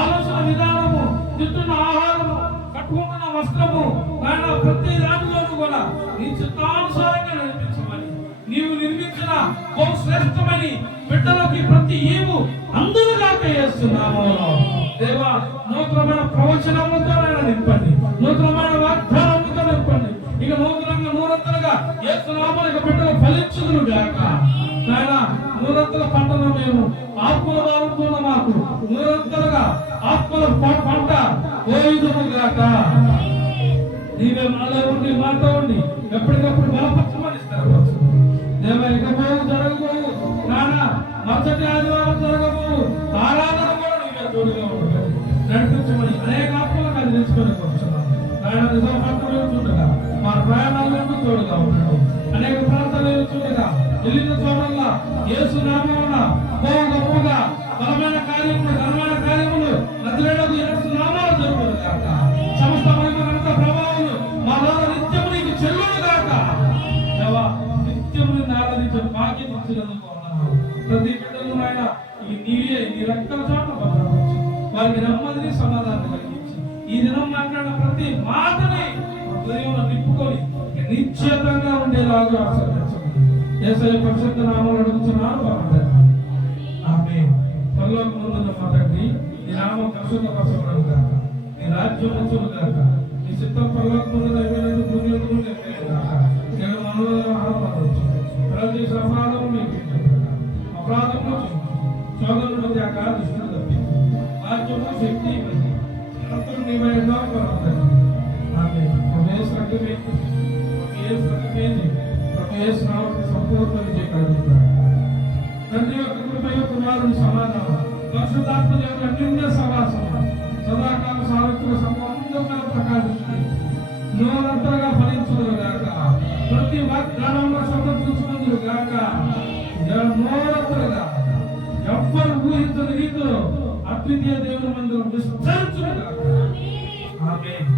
ఆలోచన విధానము, తింటున్న ఆహారము, కట్టుకుంటున్న వస్త్రము నాయన ప్రతి దానిలోనూ కూడా నీ చిత్తానుసారంగా నడిపించమని, నీవు నిర్మించిన బహు శ్రేష్టమని బిడ్డలకి ప్రతి ఈవు అందరుగా చేస్తున్నాము దేవా. నూతనమైన ప్రవచనములతో నింపండి, నూతనమైన వాగ్దానములతో నింపండి. ఇక నూతనంగా నూరంతలుగా యేసు నామమున బిడ్డలు ఫలించుదురు గాక నాయన. నూరంతల పంటను మేము ఆత్మల వారుతున్న మాకు నూరంతలుగా ఆత్మల పంట కోయుదురు గాక. నీవే మాలో ఉండి మాతో ఉండి ఎప్పటికప్పుడు బలపరచమని స్థిరపరచు దేవా. ఇకపోవు జరగబోవు నాయన, మరుసటి ఆదివారం జరగబోవు ఆరాధన కూడా నీవే తోడుగా ఉంటుంది, నడిపించమని అనేక ఆత్మలకు అది తెలుసుకొని కూర్చున్నాం నాయన. నిజం పట్టుకుని చూడగా మా ప్రయాణాలకు తోడుగా ఉంటాడు. అనేక ప్రాంతాలు చూడగా వెళ్ళిన చోటల్లా యేసు నామమున బహు గొప్పగా బలమైన కార్యములు, ఘనమైన కార్యములు నజరేయుడగు యేసు నామమున జరుగును గాక. సమస్త మహిమ ఘనత ప్రభావములు మా ద్వారా నిత్యము నీకు చెల్లును గాక. దేవా, నిత్యము నిన్ను ఆరాధించే భాగ్యం ఇచ్చినందుకు వందనాలు. ప్రతి బిడ్డలు నాయన నీవే నీ రక్తం చాటున భద్రపరచు, వారికి నెమ్మదిని సమాధానం కలిగించి ఈ దినం మాట్లాడిన ప్రతి మాటని హృదయంలో నింపుకొని నిశ్చేతంగా ఉండేలాగా ఆశీర్వదించమని యేసయ్య పరిశుద్ధ నామములో అడుగుతున్నాను బాగుంది. ఆమేన్. పరలోకమందున్న మా తండ్రి, నీ నామం పరిశుద్ధపరచబడును గాక, నీ రాజ్యం వచ్చును గాక, నీ చిత్తం పరలోకమందు నెరవేరునట్లు భూమి యందును నెరవేరును గాక. నేడు మనలో ఆహారం పొందవచ్చు, ప్రతి అపరాధము మీకు అపరాధములు చోదరుల మధ్య దృష్టిని తప్పించు, రాజ్యము శక్తి నిరంతరం నీవైన సంపూర్ణ విజయకరం తండ్రి యొక్క కృపయ కుమారుని సమాధానం పరిశుద్ధాత్మ దేవుని అన్యోన్య సహవాసం సదాకాల సారథ్య సంబంధంగా ప్రకాశిస్తుంది, నూరంతరగా ఫలించుదురు గాక. ప్రతి వాగ్దానంలో సమర్పించుకుందురు గాక. నూరంతరగా ఎవ్వరు ఊహించని రీతిలో అద్వితీయ దేవుని మందిరం విస్తరించును గాక. ఆమేన్.